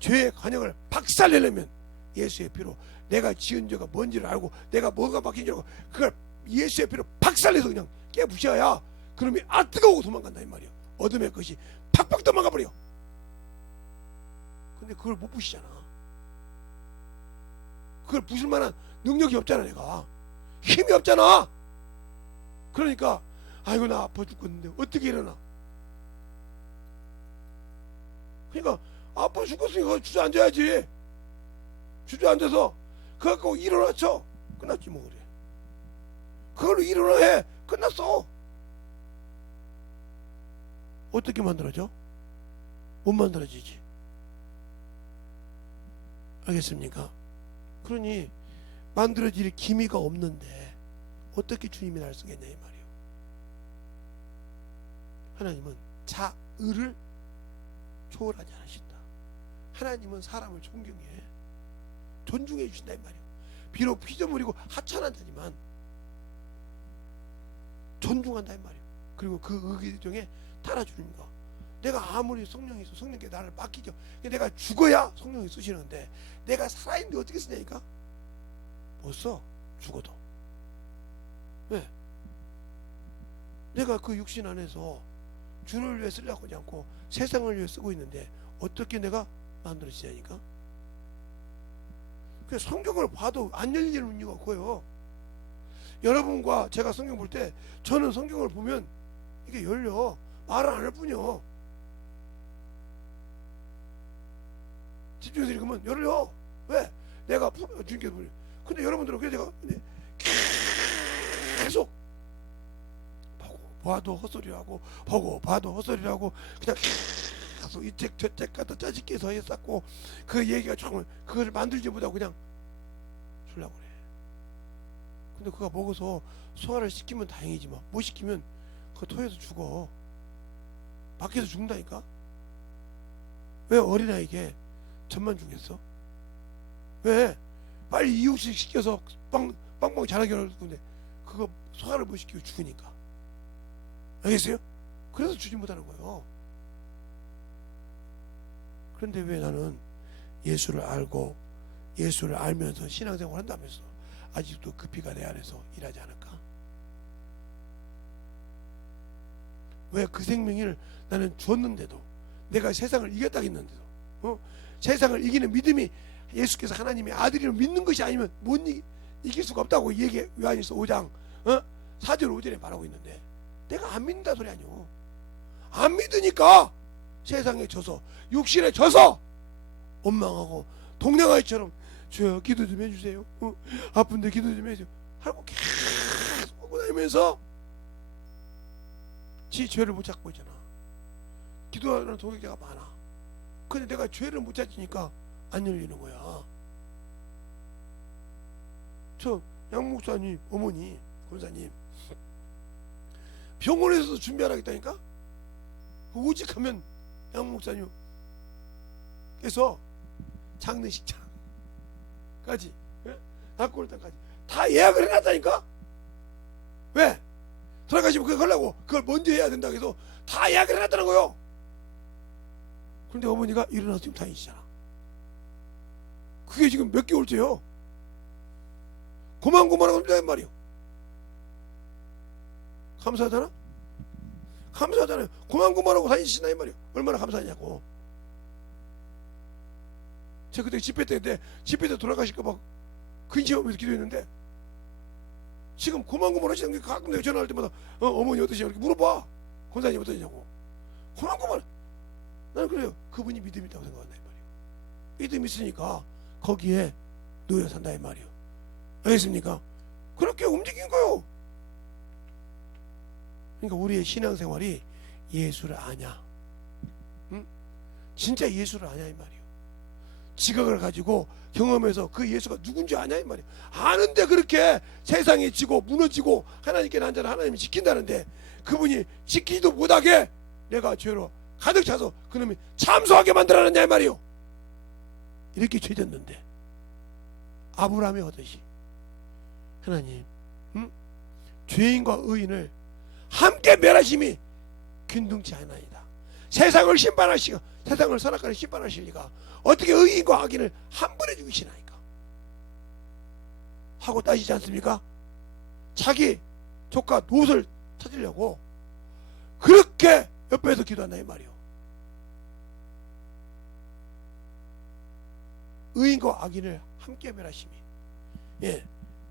죄의 간역을 박살내려면 예수의 피로 내가 지은 죄가 뭔지를 알고 내가 뭐가 바뀐지 알고 그걸 예수의 피로 박살내서 그냥 깨부셔야 그놈이 뜨거워 도망간다 이 말이야. 어둠의 것이 팍팍 도망가 버려. 근데 그걸 못 부시잖아. 그걸 부술 만한 능력이 없잖아. 내가 힘이 없잖아. 그러니까 아이고 나 아파 죽겠는데 어떻게 일어나. 그러니까 아파 죽겠으니까 주저앉아야지. 주저앉아서 그거 갖고 일어나 쳐. 끝났지 뭐. 그래 그걸로 일어나 해. 끝났어. 어떻게 만들어져? 못 만들어지지. 알겠습니까? 그러니 만들어질 기미가 없는데 어떻게 주님이 날 쓰겠냐 이 말이에요. 하나님은 자의를 초월하지 않으신다. 하나님은 사람을 존경해 존중해 주신다 이 말이에요. 비록 피조물이고 하찮은 자지만 존중한다 이 말이에요. 그리고 그 의기정에 따라주는 거. 내가 아무리 성령이 있어 성령께 나를 맡기죠. 내가 죽어야 성령이 쓰시는데 내가 살아있는데 어떻게 쓰냐니까. 못 써. 죽어도. 왜? 내가 그 육신 안에서 주를 위해 쓰려고 하지 않고 세상을 위해 쓰고 있는데 어떻게 내가 만들어지냐니까. 그래서 성경을 봐도 안 열리는 이유가 그거예요. 여러분과 제가 성경 볼 때 저는 성경을 보면 이게 열려. 말을 안 할 뿐이요. 집중해서 읽으면 열려. 왜? 내가 주님께서 보내. 근데 여러분들은 그래서 제가 계속 보고 봐도 헛소리하고 보고 봐도 헛소리하고 그냥 계속 이 책 저 책 갖다 짜집기해서 했었고 그 얘기가 정말 그걸 만들지 못하고 그냥 주려고 그래. 근데 그거 먹어서 소화를 시키면 다행이지만 못 시키면 그거 토해서 죽어. 밖에서 죽는다니까. 왜 어린아이에게 젖만 주겠어? 왜? 빨리 이유식 시켜서 빵빵 자라게 하는 건데 그거 소화를 못 시키고 죽으니까. 알겠어요? 그래서 주지 못하는 거예요. 그런데 왜 나는 예수를 알고 예수를 알면서 신앙생활 한다면서 아직도 그 피가 내 안에서 일하지 않을까? 왜 그 생명을 나는 줬는데도 내가 세상을 이겼다 했는데도 세상을 이기는 믿음이 예수께서 하나님의 아들이라 믿는 것이 아니면 못 이길 수가 없다고 얘기 요한일서 5장 4절 5절에 말하고 있는데 내가 안 믿는다 소리 아니오. 안 믿으니까 세상에 져서 육신에 져서 원망하고 동냥아이처럼 주여 기도 좀 해주세요. 아픈데 기도 좀 해주세요. 하고 계속 하고 다니면서 지 죄를 못 찾고 있잖아. 기도하는 동역자가 많아. 근데 내가 죄를 못 찾으니까 안 열리는 거야. 저 양 목사님 어머니 권사님 병원에서도 준비하라겠다니까. 오직하면 양 목사님께서 장례식장까지 낙골당까지 다 예약을 해놨다니까. 왜? 돌아가시면 그거 하려고 그걸 먼저 해야 된다고 해서 다 예약을 해놨다는 거요. 그런데 어머니가 일어나서 지금 다니시잖아. 그게 지금 몇 개월째요. 고만고만하고 있단 말이요. 감사하잖아? 감사하잖아요. 고만고만하고 다니시나 이 말이요. 얼마나 감사하냐고. 제가 그때 집회 때인데 집회 때 돌아가실까봐 근심하면서 기도했는데 지금 고만고만하시는 게 가끔 내가 전화할 때마다 어머니 어떠시냐고 이렇게 물어봐. 권사님 어떠시냐고. 고만고만. 나는 그래요. 그분이 믿음이 있다고 생각한다 이 말이요. 믿음이 있으니까 거기에 놓여 산다 이 말이요. 알겠습니까? 그렇게 움직인 거요. 그러니까 우리의 신앙생활이 예수를 아냐? 응? 진짜 예수를 아냐 이 말이요. 지각을 가지고 경험해서 그 예수가 누군지 아냐 이 말이에요. 아는데 그렇게 세상에 지고 무너지고 하나님께 난 자를 하나님이 지킨다는데 그분이 지키지도 못하게 내가 죄로 가득 차서 그놈이 참소하게 만들어놨냐 이 말이요. 이렇게 죄졌는데 아브라함이 하듯이 하나님 죄인과 의인을 함께 멸하심이 균등치 않아이다. 세상을 심판하시고 세상을 선악과를 심판하실 리가 어떻게 의인과 악인을 한 번에 죽이시나이까 하고 따지지 않습니까? 자기 조카 롯을 찾으려고 그렇게 옆에서 기도한다 이 말이요. 의인과 악인을 함께 멸하심이. 예,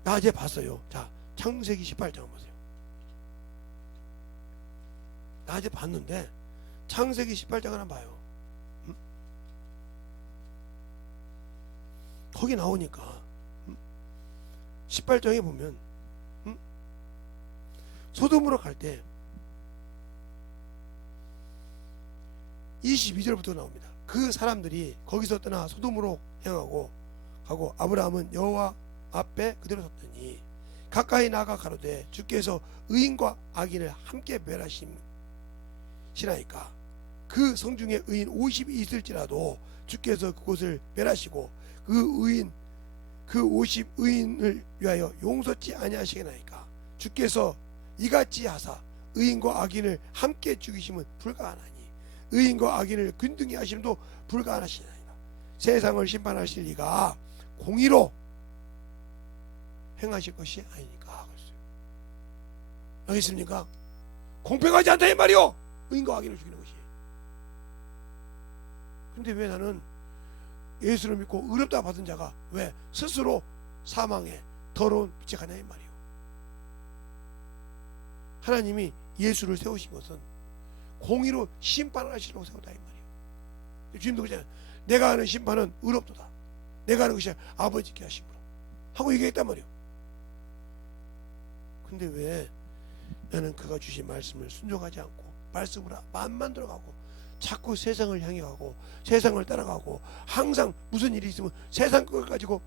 낮에 봤어요. 자, 창세기 18장 보세요. 낮에 봤는데 창세기 18장을 한번 봐요. 거기 나오니까 18장에 보면 소돔으로 갈 때 22절부터 나옵니다. 그 사람들이 거기서 떠나 소돔으로 향하고 가고 아브라함은 여호와 앞에 그대로 섰더니 가까이 나가 가로되 주께서 의인과 악인을 함께 멸하시나이까 그 성중에 의인 50이 있을지라도 주께서 그곳을 멸하시고 그 50 의인을 위하여 용서치 아니하시겠나이까 주께서 이같이 하사 의인과 악인을 함께 죽이심은 불가하나니 의인과 악인을 균등히 하심도 불가하시나이다. 세상을 심판하실 리가 공의로 행하실 것이 아니니까. 알겠습니까? 공평하지 않다 이 말이요. 의인과 악인을 죽이는 것이. 근데 왜 나는 예수를 믿고 의롭다 받은 자가 왜 스스로 사망에 더러운 빛에 가냐 이 말이요. 하나님이 예수를 세우신 것은 공의로 심판을 하시려고 세우다 이 말이요. 주님도 그러잖아요. 내가 하는 심판은 의롭도다. 내가 하는 것이 아버지께 하심으로 하고 얘기했단 말이요. 근데 왜 나는 그가 주신 말씀을 순종하지 않고 말씀으로 마음만 들어가고 자꾸 세상을 향해 가고 세상을 따라가고 항상 무슨 일이 있으면 세상 걸 가지고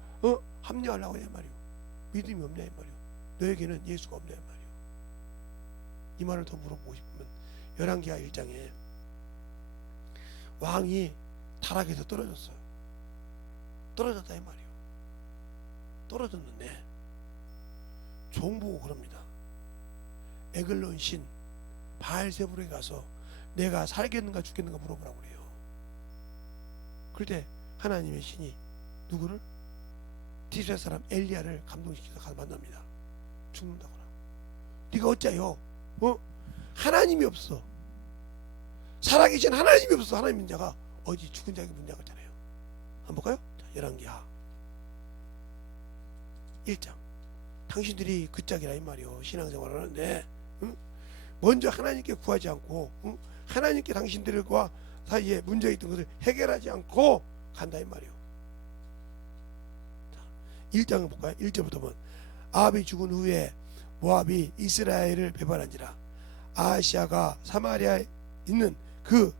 합리화하려고 해 말이요. 믿음이 없냐 이 말이요. 너에게는 예수가 없냐 이 말이요. 이 말을 더 물어보고 싶으면 열왕기하 1장에 왕이 타락해서 떨어졌어요. 떨어졌다 이 말이요. 떨어졌는데 종보고 그럽니다. 에글론 신 바알세불에 가서 내가 살겠는가 죽겠는가 물어보라고 그래요. 그럴 때 하나님의 신이 누구를? 디스라엘 사람 엘리야를 감동시켜서 가서 만납니다. 죽는다거나. 네가 어째요? 하나님이 없어. 살아계신 하나님이 없어. 하나님 믿는 자가 어디 죽은 자에게 문제가 있잖아요. 한번 볼까요? 자, 열왕기하 1장. 당신들이 그 짝이라 이 말이요. 신앙생활을 하는데 먼저 하나님께 구하지 않고 하나님께 당신들과 사이에 문제 있던 것을 해결하지 않고 간다 이 말이요. 자, 1장을 볼까요? 1절부터 보면 아합이 죽은 후에 모압이 이스라엘을 배반한지라 아하시아가 사마리아에 있는 그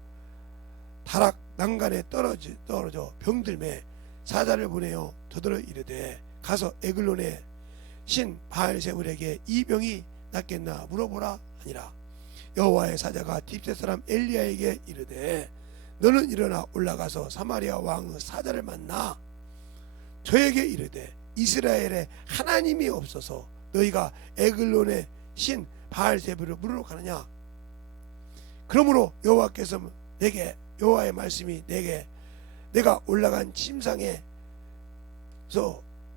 다락 난간에 떨어져 병들매 사자를 보내어 저들을 이르되 가서 에글론의 신 바알세불에게 이 병이 낫겠나 물어보라 하니라. 여호와의 사자가 딥셋 사람 엘리야에게 이르되 너는 일어나 올라가서 사마리아 왕의 사자를 만나 저에게 이르되 이스라엘에 하나님이 없어서 너희가 에글론의 신 바알세불을 물으러 가느냐. 그러므로 여호와께서 내게 여호와의 말씀이 내게 내가 올라간 침상에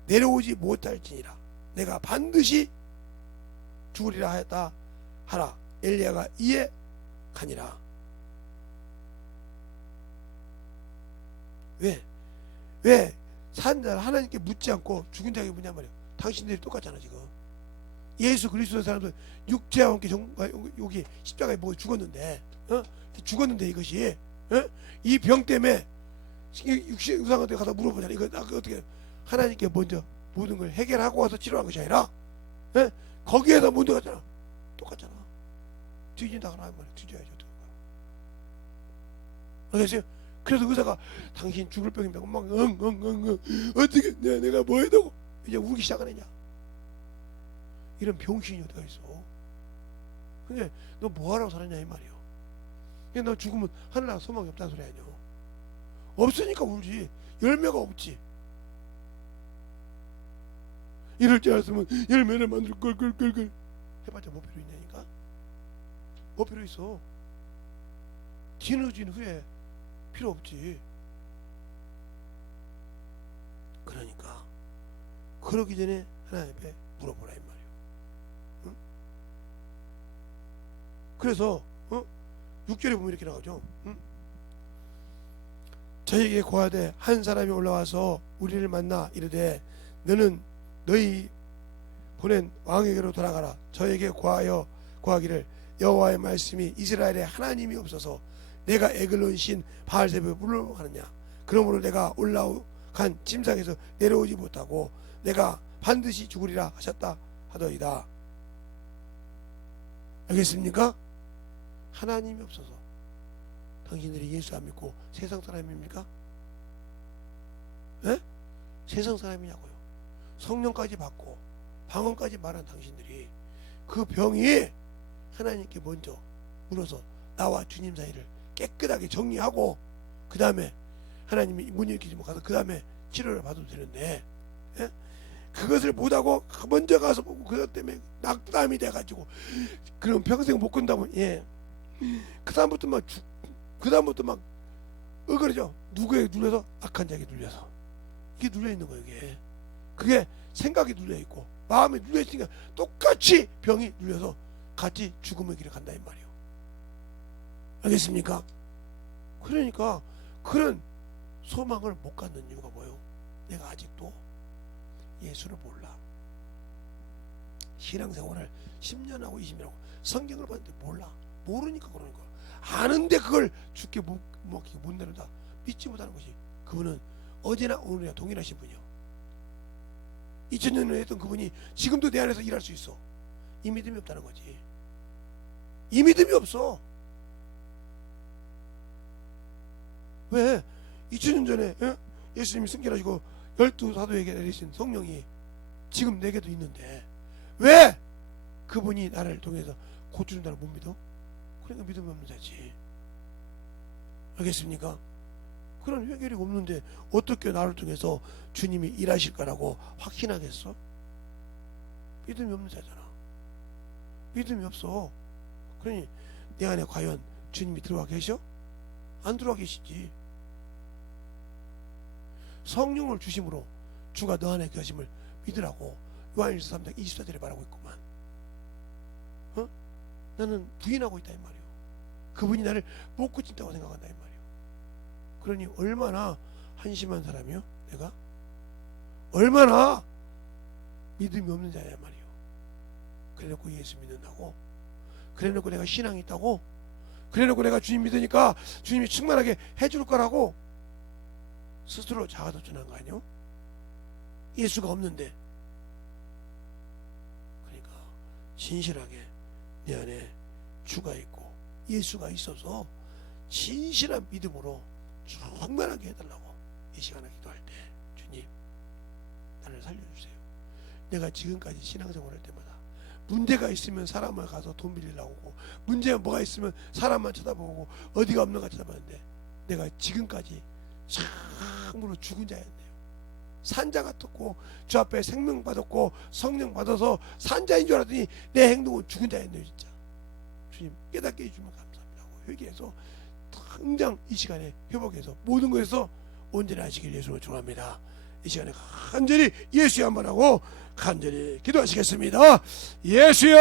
내려오지 못할지니라. 내가 반드시 죽으리라 하였다 하라. 엘리야가 이에 가니라. 왜 산자 하나님께 묻지 않고 죽은 자에게 묻냐 말이야. 당신들이 똑같잖아. 지금 예수 그리스도 사람들 육체와 함께 여기 십자가에 뭐 죽었는데, 죽었는데 이것이, 이 병 때문에 육신 의상한테 가서 물어보잖아. 이거 어떻게 하나님께 먼저 모든 걸 해결하고 와서 치료한 것이 아니라, 거기에서 문제가 있잖아. 똑같잖아. 뒤진다 하나 말이야. 뒤져야죠. 알겠어요? 그래서 의사가 당신 죽을 병입니다. 막 어떻게 내가 뭐 해도 이제 울기 시작하느냐. 이런 병신이 어디가 있어. 근데 너 뭐하라고 살았냐 이 말이요. 너 죽으면 하늘나라 소망이 없다는 소리 아니야. 없으니까 울지. 열매가 없지. 이럴 줄 알았으면 열매를 만들 걸 해봤자 뭐 필요 있냐니까. 뭐 필요 있어. 뒤늦은 후에 필요 없지. 그러니까 그러기 전에 하나님 앞에 물어보라 이 말이에요. 응? 그래서 6절에 보면 이렇게 나오죠. 응? 저에게 고하되 한 사람이 올라와서 우리를 만나 이르되 너는 너희 보낸 왕에게로 돌아가라. 저에게 고하기를 여호와의 말씀이 이스라엘에 하나님이 없어서 내가 에글론 신 바알세부에 물러가느냐. 그러므로 내가 올라간 침상에서 내려오지 못하고 내가 반드시 죽으리라 하셨다 하더이다. 알겠습니까? 하나님이 없어서 당신들이 예수 안 믿고 세상 사람입니까? 세상 사람이냐고요. 성령까지 받고 방언까지 말한 당신들이 그 병이 하나님께 먼저 물어서 나와 주님 사이를 깨끗하게 정리하고 그 다음에 하나님이 문 일으키지 가서 그 다음에 치료를 받아도 되는데, 그것을 못하고 먼저 가서 보고 그것 때문에 낙담이 돼가지고 그럼 평생 못 건다면 그 다음부터 막 어그러져. 누구에게 눌려서? 악한 자에게 눌려서. 이게 눌려있는 거예요. 이게 그게 생각이 눌려있고 마음이 눌려있으니까 똑같이 병이 눌려서 같이 죽음의 길을 간다 이 말이에요. 알겠습니까? 그러니까 그런 소망을 못 갖는 이유가 뭐예요? 내가 아직도 예수를 몰라. 신앙생활을 10년하고 20년하고 성경을 봤는데 몰라. 모르니까 그러는 거야. 아는데 그걸 죽게 못 내려다 믿지 못하는 것이, 그분은 어제나 오늘이나 동일하신 분이요. 2000년을 했던 그분이 지금도 내 안에서 일할 수 있어. 이 믿음이 없다는 거지. 이 믿음이 없어. 왜? 2000년 전에 예수님이 승결하시고 12사도에게 내리신 성령이 지금 내게도 있는데 왜 그분이 나를 통해서 고쳐준다는 못 믿어? 그러니까 믿음이 없는 자지. 알겠습니까? 그런 해결이 없는데 어떻게 나를 통해서 주님이 일하실 거라고 확신하겠어? 믿음이 없는 자잖아. 믿음이 없어. 그러니 내 안에 과연 주님이 들어와 계셔? 안 들어와 계시지. 성령을 주심으로 주가 너 안에 계심을 믿으라고 요한일서 3장 24절에 말하고 있구만. 나는 부인하고 있다 이 말이요. 그분이 나를 못 고친다고 생각한다 이 말이요. 그러니 얼마나 한심한 사람이요 내가? 얼마나 믿음이 없는 자야 말이요. 그래놓고 예수 믿는다고? 그래놓고 내가 신앙이 있다고? 그래놓고 내가 주님 믿으니까 주님이 충만하게 해줄 거라고 스스로 자아도전한 거 아니요? 예수가 없는데. 그러니까 진실하게 내 안에 주가 있고 예수가 있어서 진실한 믿음으로 충만하게 해달라고 이 시간에 기도할 때, 주님 나를 살려주세요. 내가 지금까지 신앙생활 할 때마다 문제가 있으면 사람을 가서 돈 빌리려고 하고, 문제가 뭐가 있으면 사람만 쳐다보고 어디가 없는가 쳐다봤는데 내가 지금까지 참으로 죽은 자였네요. 산자 같았고 주 앞에 생명 받았고 성령 받아서 산자인 줄 알았더니 내 행동은 죽은 자였네요. 진짜 주님 깨닫게 해주면 감사합니다 하고 회개해서 당장 이 시간에 회복해서 모든 것에서 온전히 하시길 예수로 축원합니다. 이 시간에 간절히 예수여 한번 하고 간절히 기도하시겠습니다. 예수여.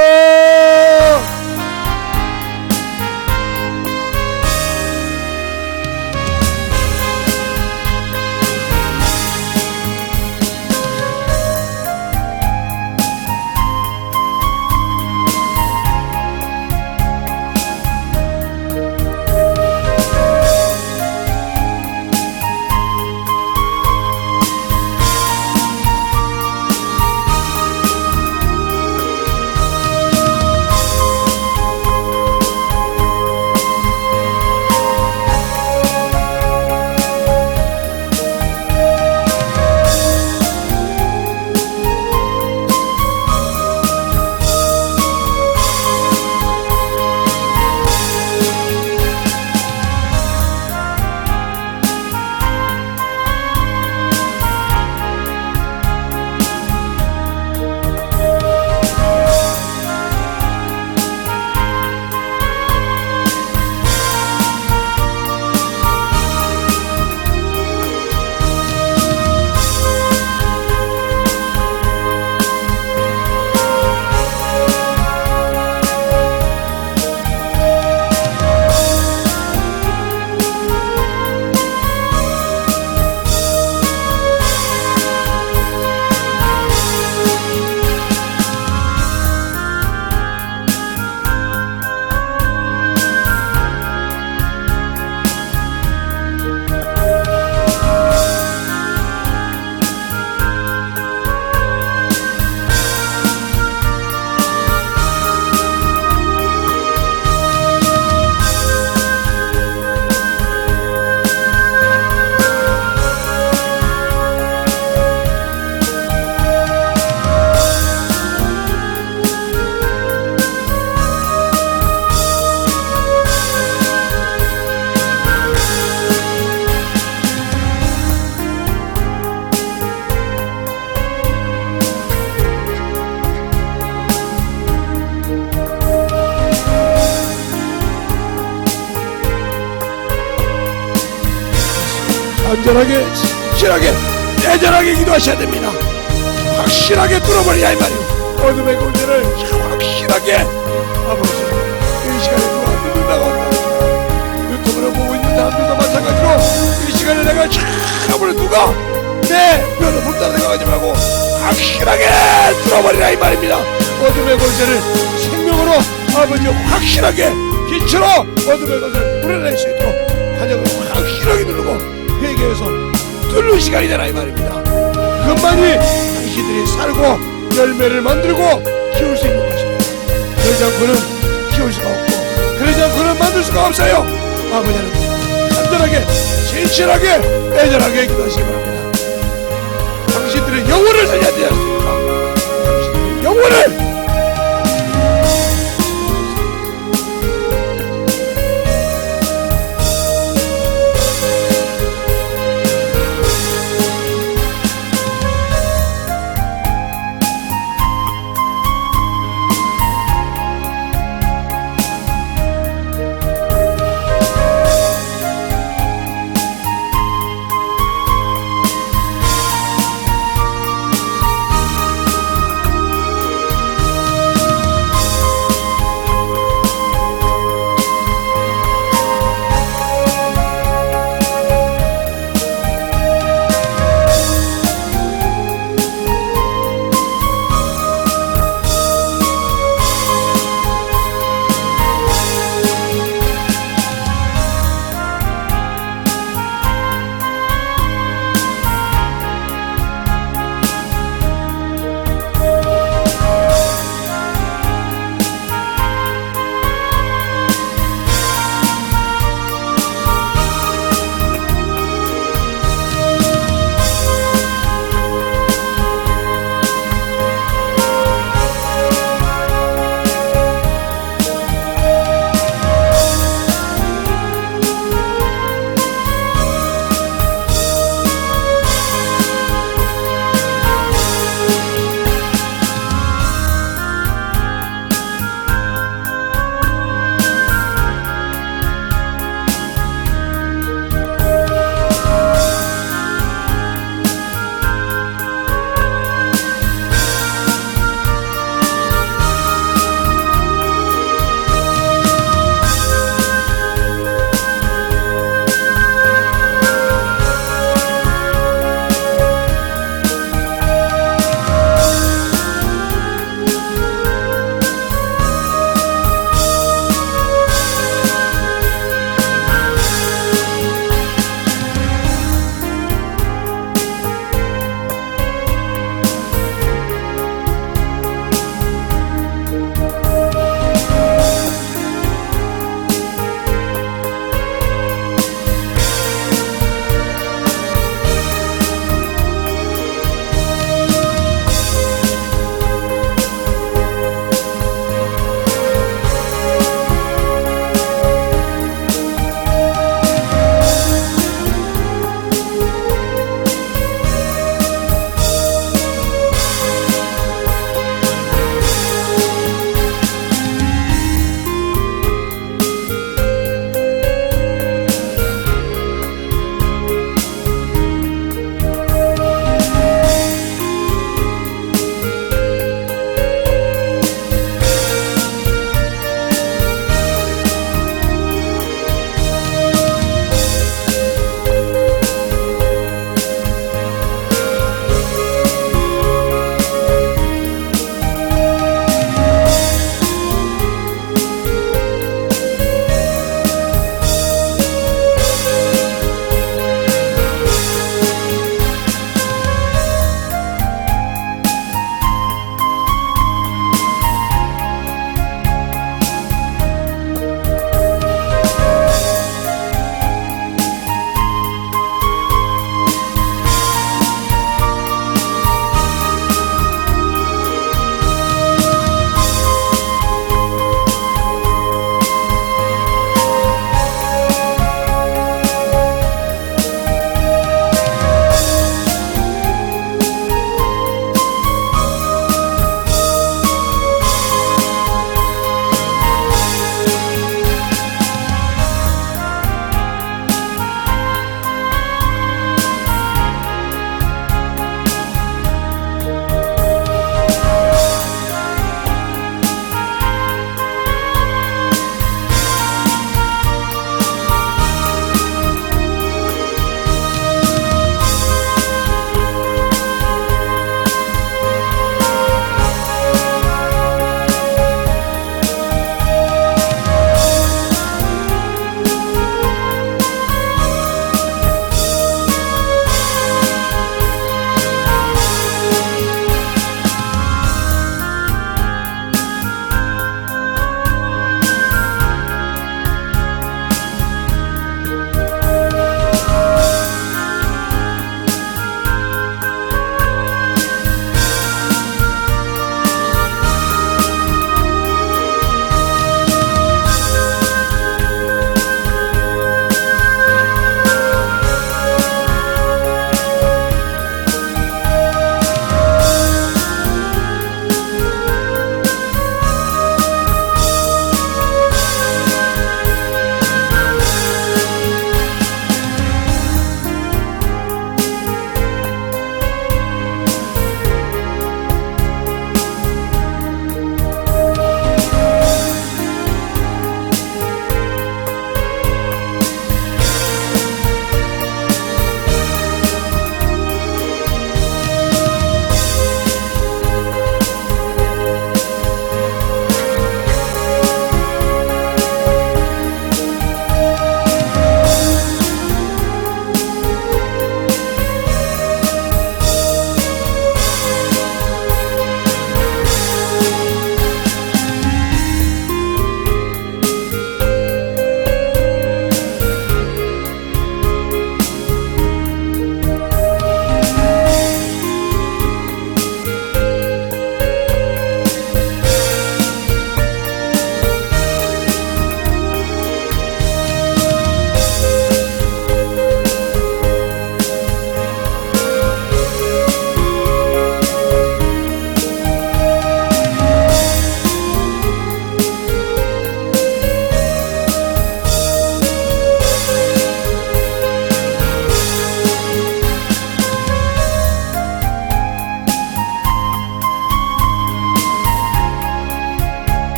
간절하게 진실하게 애절하게 기도하셔야 됩니다. 확실하게 뚫어버리야 이 말이요. 어둠의 군대를 확실하게 아버지 이 시간에 누가 누군가가 온다. 유튜브를 보고 있는 사람들도 마찬가지로 이 시간에 내가 참으로 누가 내 편을 본다고 생각하지 말고 확실하게 뚫어버리라 이 말입니다. 어둠의 권세를 생명으로 아버지 확실하게 빛으로 어둠의 것을 불어낼 수 있도록 환영을 확실하게 누르고 회개해서 뚫는 시간이 되라 이 말입니다. 그것만이 당신들이 살고 열매를 만들고 키울 수 있는 것입니다. 그러지 않고는 키울 수가 없고 그러지 않고는 만들 수가 없어요. 아버지는 간절하게 진실하게 애절하게 기도하시기 바랍니다. 당신들의 영혼을 살려야 되지 않습니까? 당신들의 영혼을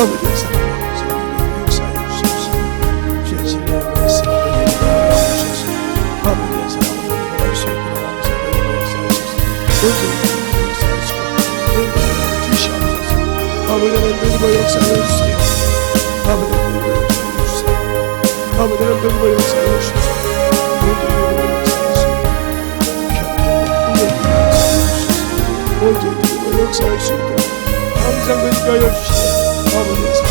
아버지의 사랑과 성령의 역사하여 주옵소서. 주의 진리의 말씀을 주셔서 아버지의 사랑을 누려갈 수 있도록 감사하며 역사하셔서 언제든지 역사하시고 은혜를 주시옵소서. 아버지는 누리고 역사하여 주세요. 아버지는 누리고 역사하여 주세요. 아버지는 누리고 역사하여 주소서. 언제 누리고 역사할 수 있도록 항상 은혜하여 주시되 아버지의 사랑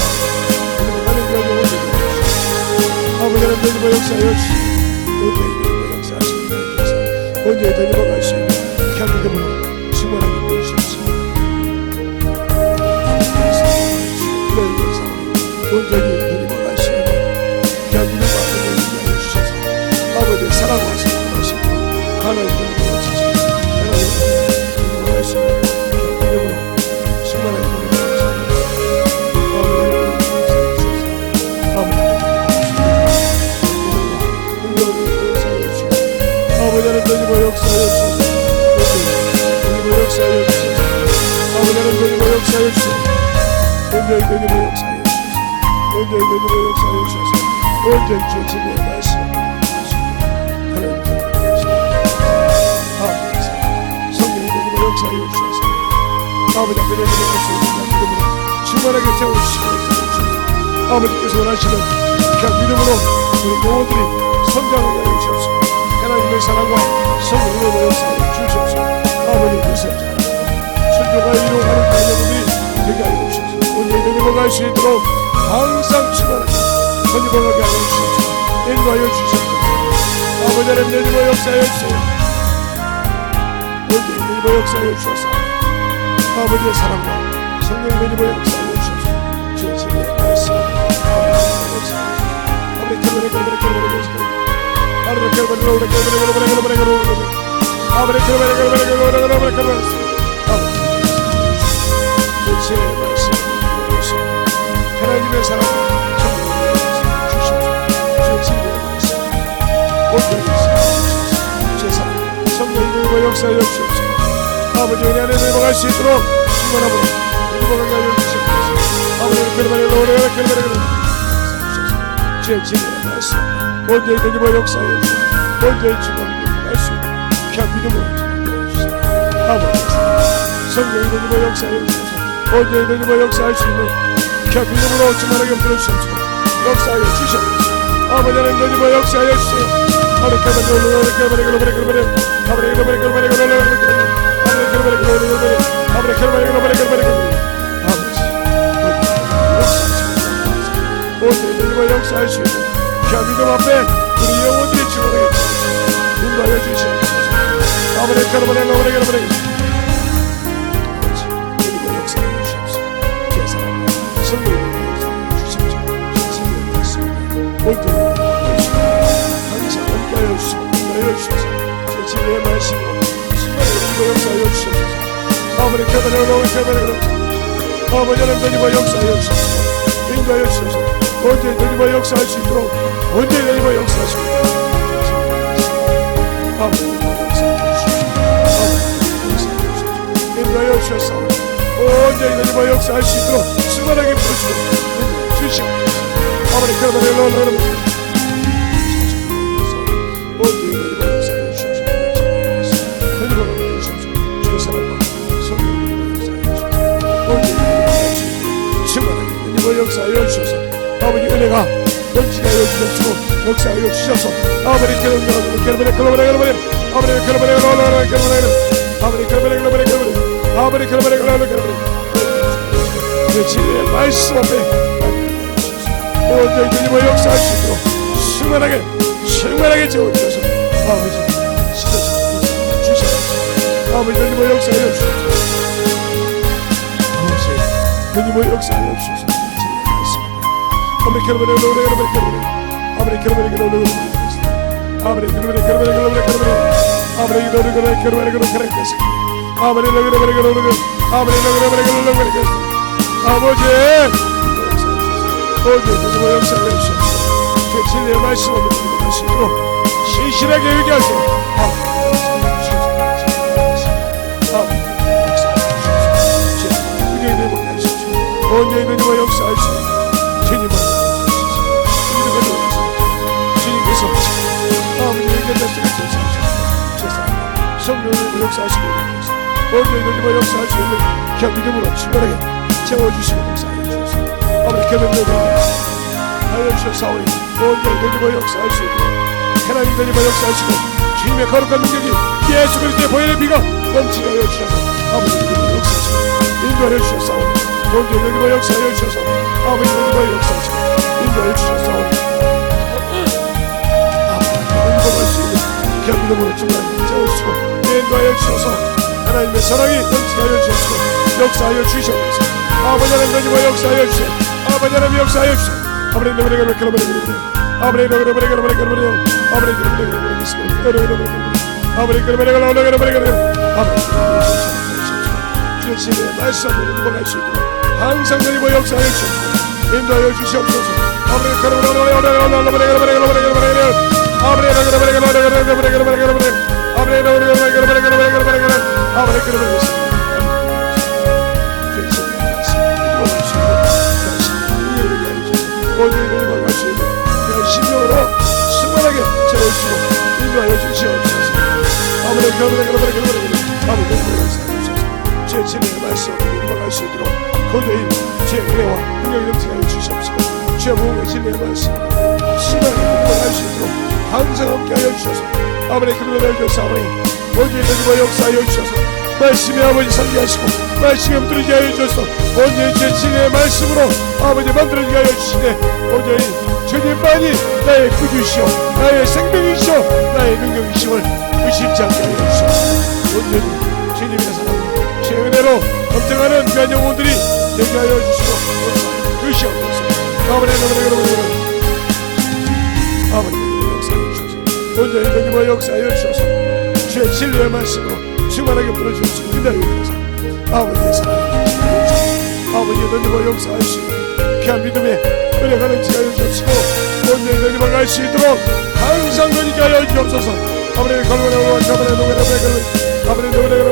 그리고 하는 자녀 언제 누리고 아버지는 누리고 역사하여 주시되 언제 누리고 역사하시는 자 주셔서 언제 누리고 갈 수 있는 귀한 믿음으로 충만하게 해주시옵소서. 아버지의 사랑 온전히 누리고 갈 수 있는 귀한 믿음과 은혜를 위하여 주셔서 아버지의 사랑과 성령하시고 하나님의 은혜를 주시옵소서. 하나님의 갈 수 있는 귀한 믿음으로 충만하게 아버지는 누리고 역사하여 주소서. 누리고 역사하여 주소서. 아버지는 누리고 역사하여 주소서. 온전히 누리고 역사하여 주소서. 온전히 누리고 역사하여 주소서. 온전히 주의 진리의 말씀을 하나님 성령이 누리고 역사하여 주소서. 아버지 앞에 내게 할수 있는 믿음으로 충만하게 채워주시고 역사하여 주소서. 아버지께서 원하시는 귀한 믿음으로 우리 영혼들이 성장하게 하여 주옵소서. 하나님의 사랑과 성령의 역사를 주시옵소서. 아버지의 뜻을 잘하고 순종과 이루어가는 자녀들이 되게 하여 주옵소서. 오늘 누리고 갈 수 있도록 항상 충만하게 건집어가게 하여 주옵소서. 인도하여 주옵소서. 아버지는 누리고 역사하여 주세요. 오늘 누리고 역사하여 주옵소서. 아버지의 사랑과 성령의 누리고 역사하여 주옵소서. 주의 진리의 말씀 아버지의 역사하여 주옵소서. 아버지 결론에 하나님의 사랑과 성령의 주시옵소서. 주의 사랑 성령의 역사하여 주시옵소서. 아버지 은혜 안에 넘어갈 수 있도록 충만함으로 넘어가게 하여 주시옵소서. 아버지 주의 진리의 말씀 언제에 되니고 역사하여 주시옵소서. 언제에 충만하게 할 수 있는 귀한 믿음으로 충만하여 주시옵소서. 아버지 성령이 되니고 역사하여 주셔서 언제에 되니고 역사할 수 있는 귀한 믿음으로 충만하게 들어주시옵소서. 역사하여 주시옵소서. 아버지는 되니고 역사하여 주세요. 언제에 되니고 역사할 수 있는 귀한 믿음 앞에 우리 영혼들이 충만하게 인도하여 주시옵소서. 아버지 그리고 역사하여 주시옵소서. 주의 사랑과 성령의 역사하여 주시옵소서. 온전히 항상 함께하여 주시고 인도하여 주셔서 주의 진리의 말씀으로 충만하게 역사하여 주시옵소서. 아버지 아버지는 되니고 역사하여 주시옵소서. 인도하여 주셔서 언제 되니고 역사할 수 있도록 언제 되니고 역사하시고 아버지 역사하여 주시옵소서. 인도하여 주셔서 언제 되니고 역사할 수 있도록 충만하게 부르시고 주시옵소서. 아버지 언제 되니고 역사하여 주시옵소서. 되니고 주시옵소서. 주의 사랑과 성령의 역사하여 주셔서 언제 되니고 충만하게 되니고 역사하여 주셔서 아버지 은혜가 넘치게 하여 주셔서 역사하여 주셔서 아버지 그 진리의 말씀 앞에 온전히 되니고 역사할 수 있도록 충만하게 채워주셔서 아버지 주셔서 아버지 되니고 역사하여 주셔서 아버지 되니고 역사하여 주셔서 아버지 어제도 역사를 해주셔서 제 진리의 말씀을 듣는 수 있도록 신실하게 얘기하세요. 온전히 너희와 역사할 수 있는 주님을 주님께서 아버지에게 말씀을 주셔서 성령으로 역사하시고 온전히 너희와 역사할 수 있는 귀한 믿음으로 충만하게 채워주시고 역사하여 주셔서 아버지 개명되게 알려주셔서 온전히 너희와 역사할 수 있는 하나님 너희와 역사하시고 주님의 거룩한 능력이 예수 그리스도의 보혈의 피가 넘치게 하여 주셔서 아버지 너희와 역사하시고 인도하여 주셔서 온전히 너희와 역사하여 주셔서 아버지 너희와 역사하시고 인도하여 주셔서 아버지 너희와 수 있는 귀한 믿음으로 충만하게 채워주시고 인도하여 주셔서 하나님의 사랑이 넘치게 하여 주시고 역사하여 주시옵소서. 아버지 하나님 너희와 역사하여 주세요. 아버지 하나님 역사하여 주세요. 아버지 너희가 주의 말씀으로 넘어갈 수 있도록 항상 너희와 역사하여 주시옵소서. 인도하여 주시옵소서. 신령으로 충만하게 채워주시고 인도하여 주시옵소서. 주의 진리의 말씀으로 넘어갈 수 있도록 거듭 주의 은혜와 능력이 넘치게 하여 주시옵소서. 주의 무궁한 진리의 말씀으로 충만하게 넘어갈 수 있도록 항상 함께 하여 주셔서 아버지 그분을 알려주셔서 아버지 온전히 너희와 역사하여 주셔서 말씀의 아버지 상기하시고 말씀에 붙들리게 하여 주셔서 온전히 주의 진리의 말씀으로 아버지 만들어지게 하여 주시되 온전히 주님만이 나의 구주시오 나의 생명이시오 나의 능력이시오 의심치 않게 하여 주시옵소서. 온전히 주님의 사랑으로 주의 은혜로 검증하는 귀한 영혼들이 되게 하여 주시고 주시옵소서. 아버지 역사하여 주셔서 온전히 주님과 역사하여 주셔서 주의 진리의 말씀으로 충만하게 불어주시고 인도하여 주셔서 아버지의 사랑을 주시옵소서. 아버지의 너희와 역사할 수 있는 귀한 믿음의 은혜가 넘치게 하여 주시고 온전히 너희와 갈 수 있도록 항상 너희가 하여 주옵소서. 아버지의 걸어가라고 아버지의 노래가 아버지의 노래가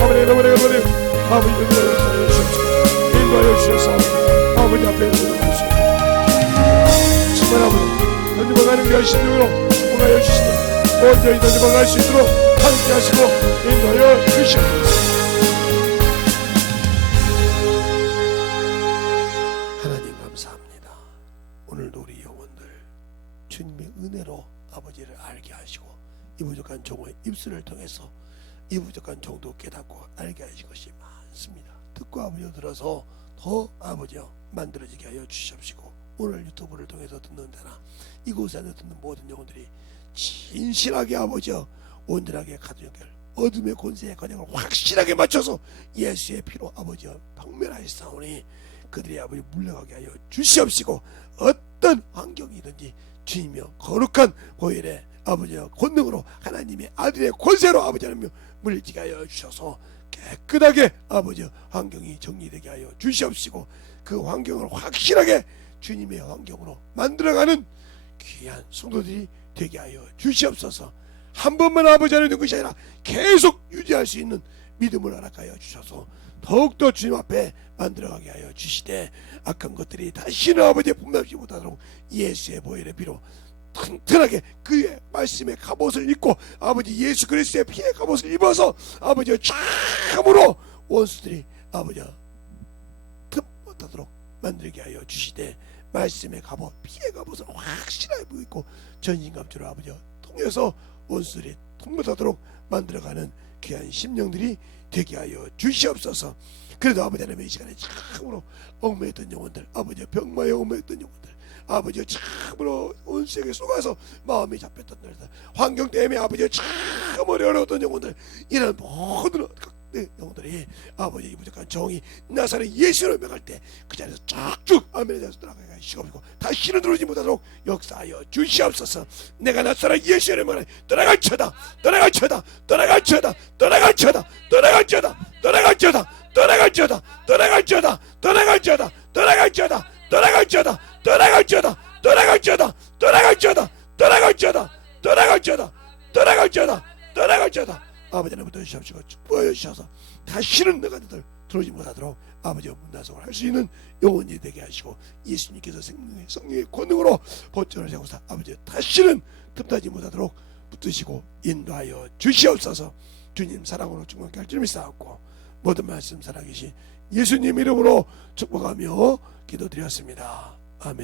아버지의 노래가 아버지 너희와 역사하여 주옵소서. 인도하여 주셔서 아버지 앞에 들어갈 수 있도록 충만함으로 너희와 가는 귀한 신령으로 축복하여 주시되 온전히 너희와 갈 수 있도록 함께 하시고 인도하여 주시옵소서. 하나님 감사합니다. 오늘도 우리 영혼들 주님의 은혜로 아버지를 알게 하시고 이 부족한 종의 입술을 통해서 이 부족한 종도 깨닫고 알게 하실 것이 많습니다. 듣고 아버지 들어서 더 아버지여 만들어지게 하여 주시옵시고 오늘 유튜브를 통해서 듣는 데나 이곳에서 듣는 모든 영혼들이 진실하게 아버지여 온전하게 가족 연결 어둠의 권세의 권역을 확실하게 맞춰서 예수의 피로 아버지여 박멸하였사오니 그들이 아버지 물러가게 하여 주시옵시고 어떤 환경이든지 주님이여 거룩한 보혈의 아버지여 권능으로 하나님의 아들의 권세로 아버지 하나님 물리치게 하여 주셔서 깨끗하게 아버지여 환경이 정리되게 하여 주시옵시고 그 환경을 확실하게 주님의 환경으로 만들어가는 귀한 성도들이 되게 하여 주시옵소서. 한 번만 아버지 하나님 것이 아니라 계속 유지할 수 있는 믿음을 허락하여 주셔서 더욱더 주님 앞에 만들어가게 하여 주시되 악한 것들이 다시는 아버지의 분별하지 못하도록 예수의 보혈의 피로 튼튼하게 그의 말씀의 갑옷을 입고 아버지 예수 그리스도의 피의 갑옷을 입어서 아버지의 참으로 원수들이 아버지의 틈 못하도록 만들게 하여 주시되 말씀의 갑옷 피의 갑옷을 확실하게 입고 전신갑주를 아버지와 통해서 원수들이 틈 못하도록 만들어가는 귀한 심령들이 되게 하여 주시옵소서. 그래도 아버지 하나님 이 시간에 참으로 얽매였던 영혼들 아버지의 병마에 얽매였던 영혼들 아버지의 참으로 원수에게 속아서 마음이 잡혔던 날들 환경 때문에 아버지의 참으로 어려웠던 영혼들 이런 모든 영혼들이 아버지의 부족한 정이 나사렛 예수로 명할 때 그 자리에서 쭉쭉 아멘에서 돌아가게 하시옵시고 다시는 들어오지 못하도록 역사하여 주시옵소서. 내가 나사렛 예수로 명하여 떠나갈처다 떠나갈처다 떠나갈처다 떠나갈처다 떠나갈처다 떠나갈처다 떠나갈처다 떠나갈처다 떠나갈처다 떠나갈처다 떠나갈처다 떠나갈처다 떠나갈처다 떠나갈처다 떠나갈처다 떠나갈처다 떠나갈처다 떠나갈처다 아버지 하나님 붙어주시옵시고 축복하여 주셔서 다시는 너희들 들어오지 못하도록 아버지와 문화성을 할 수 있는 영혼이 되게 하시고 예수님께서 생명의 성령의 권능으로 본전을 세우사 아버지 다시는 틈타지 못하도록 붙드시고 인도하여 주시옵소서. 주님 사랑으로 충만케 할 줄 믿사옵고 모든 말씀 살아계신 예수님 이름으로 축복하며 기도드렸습니다. 아멘.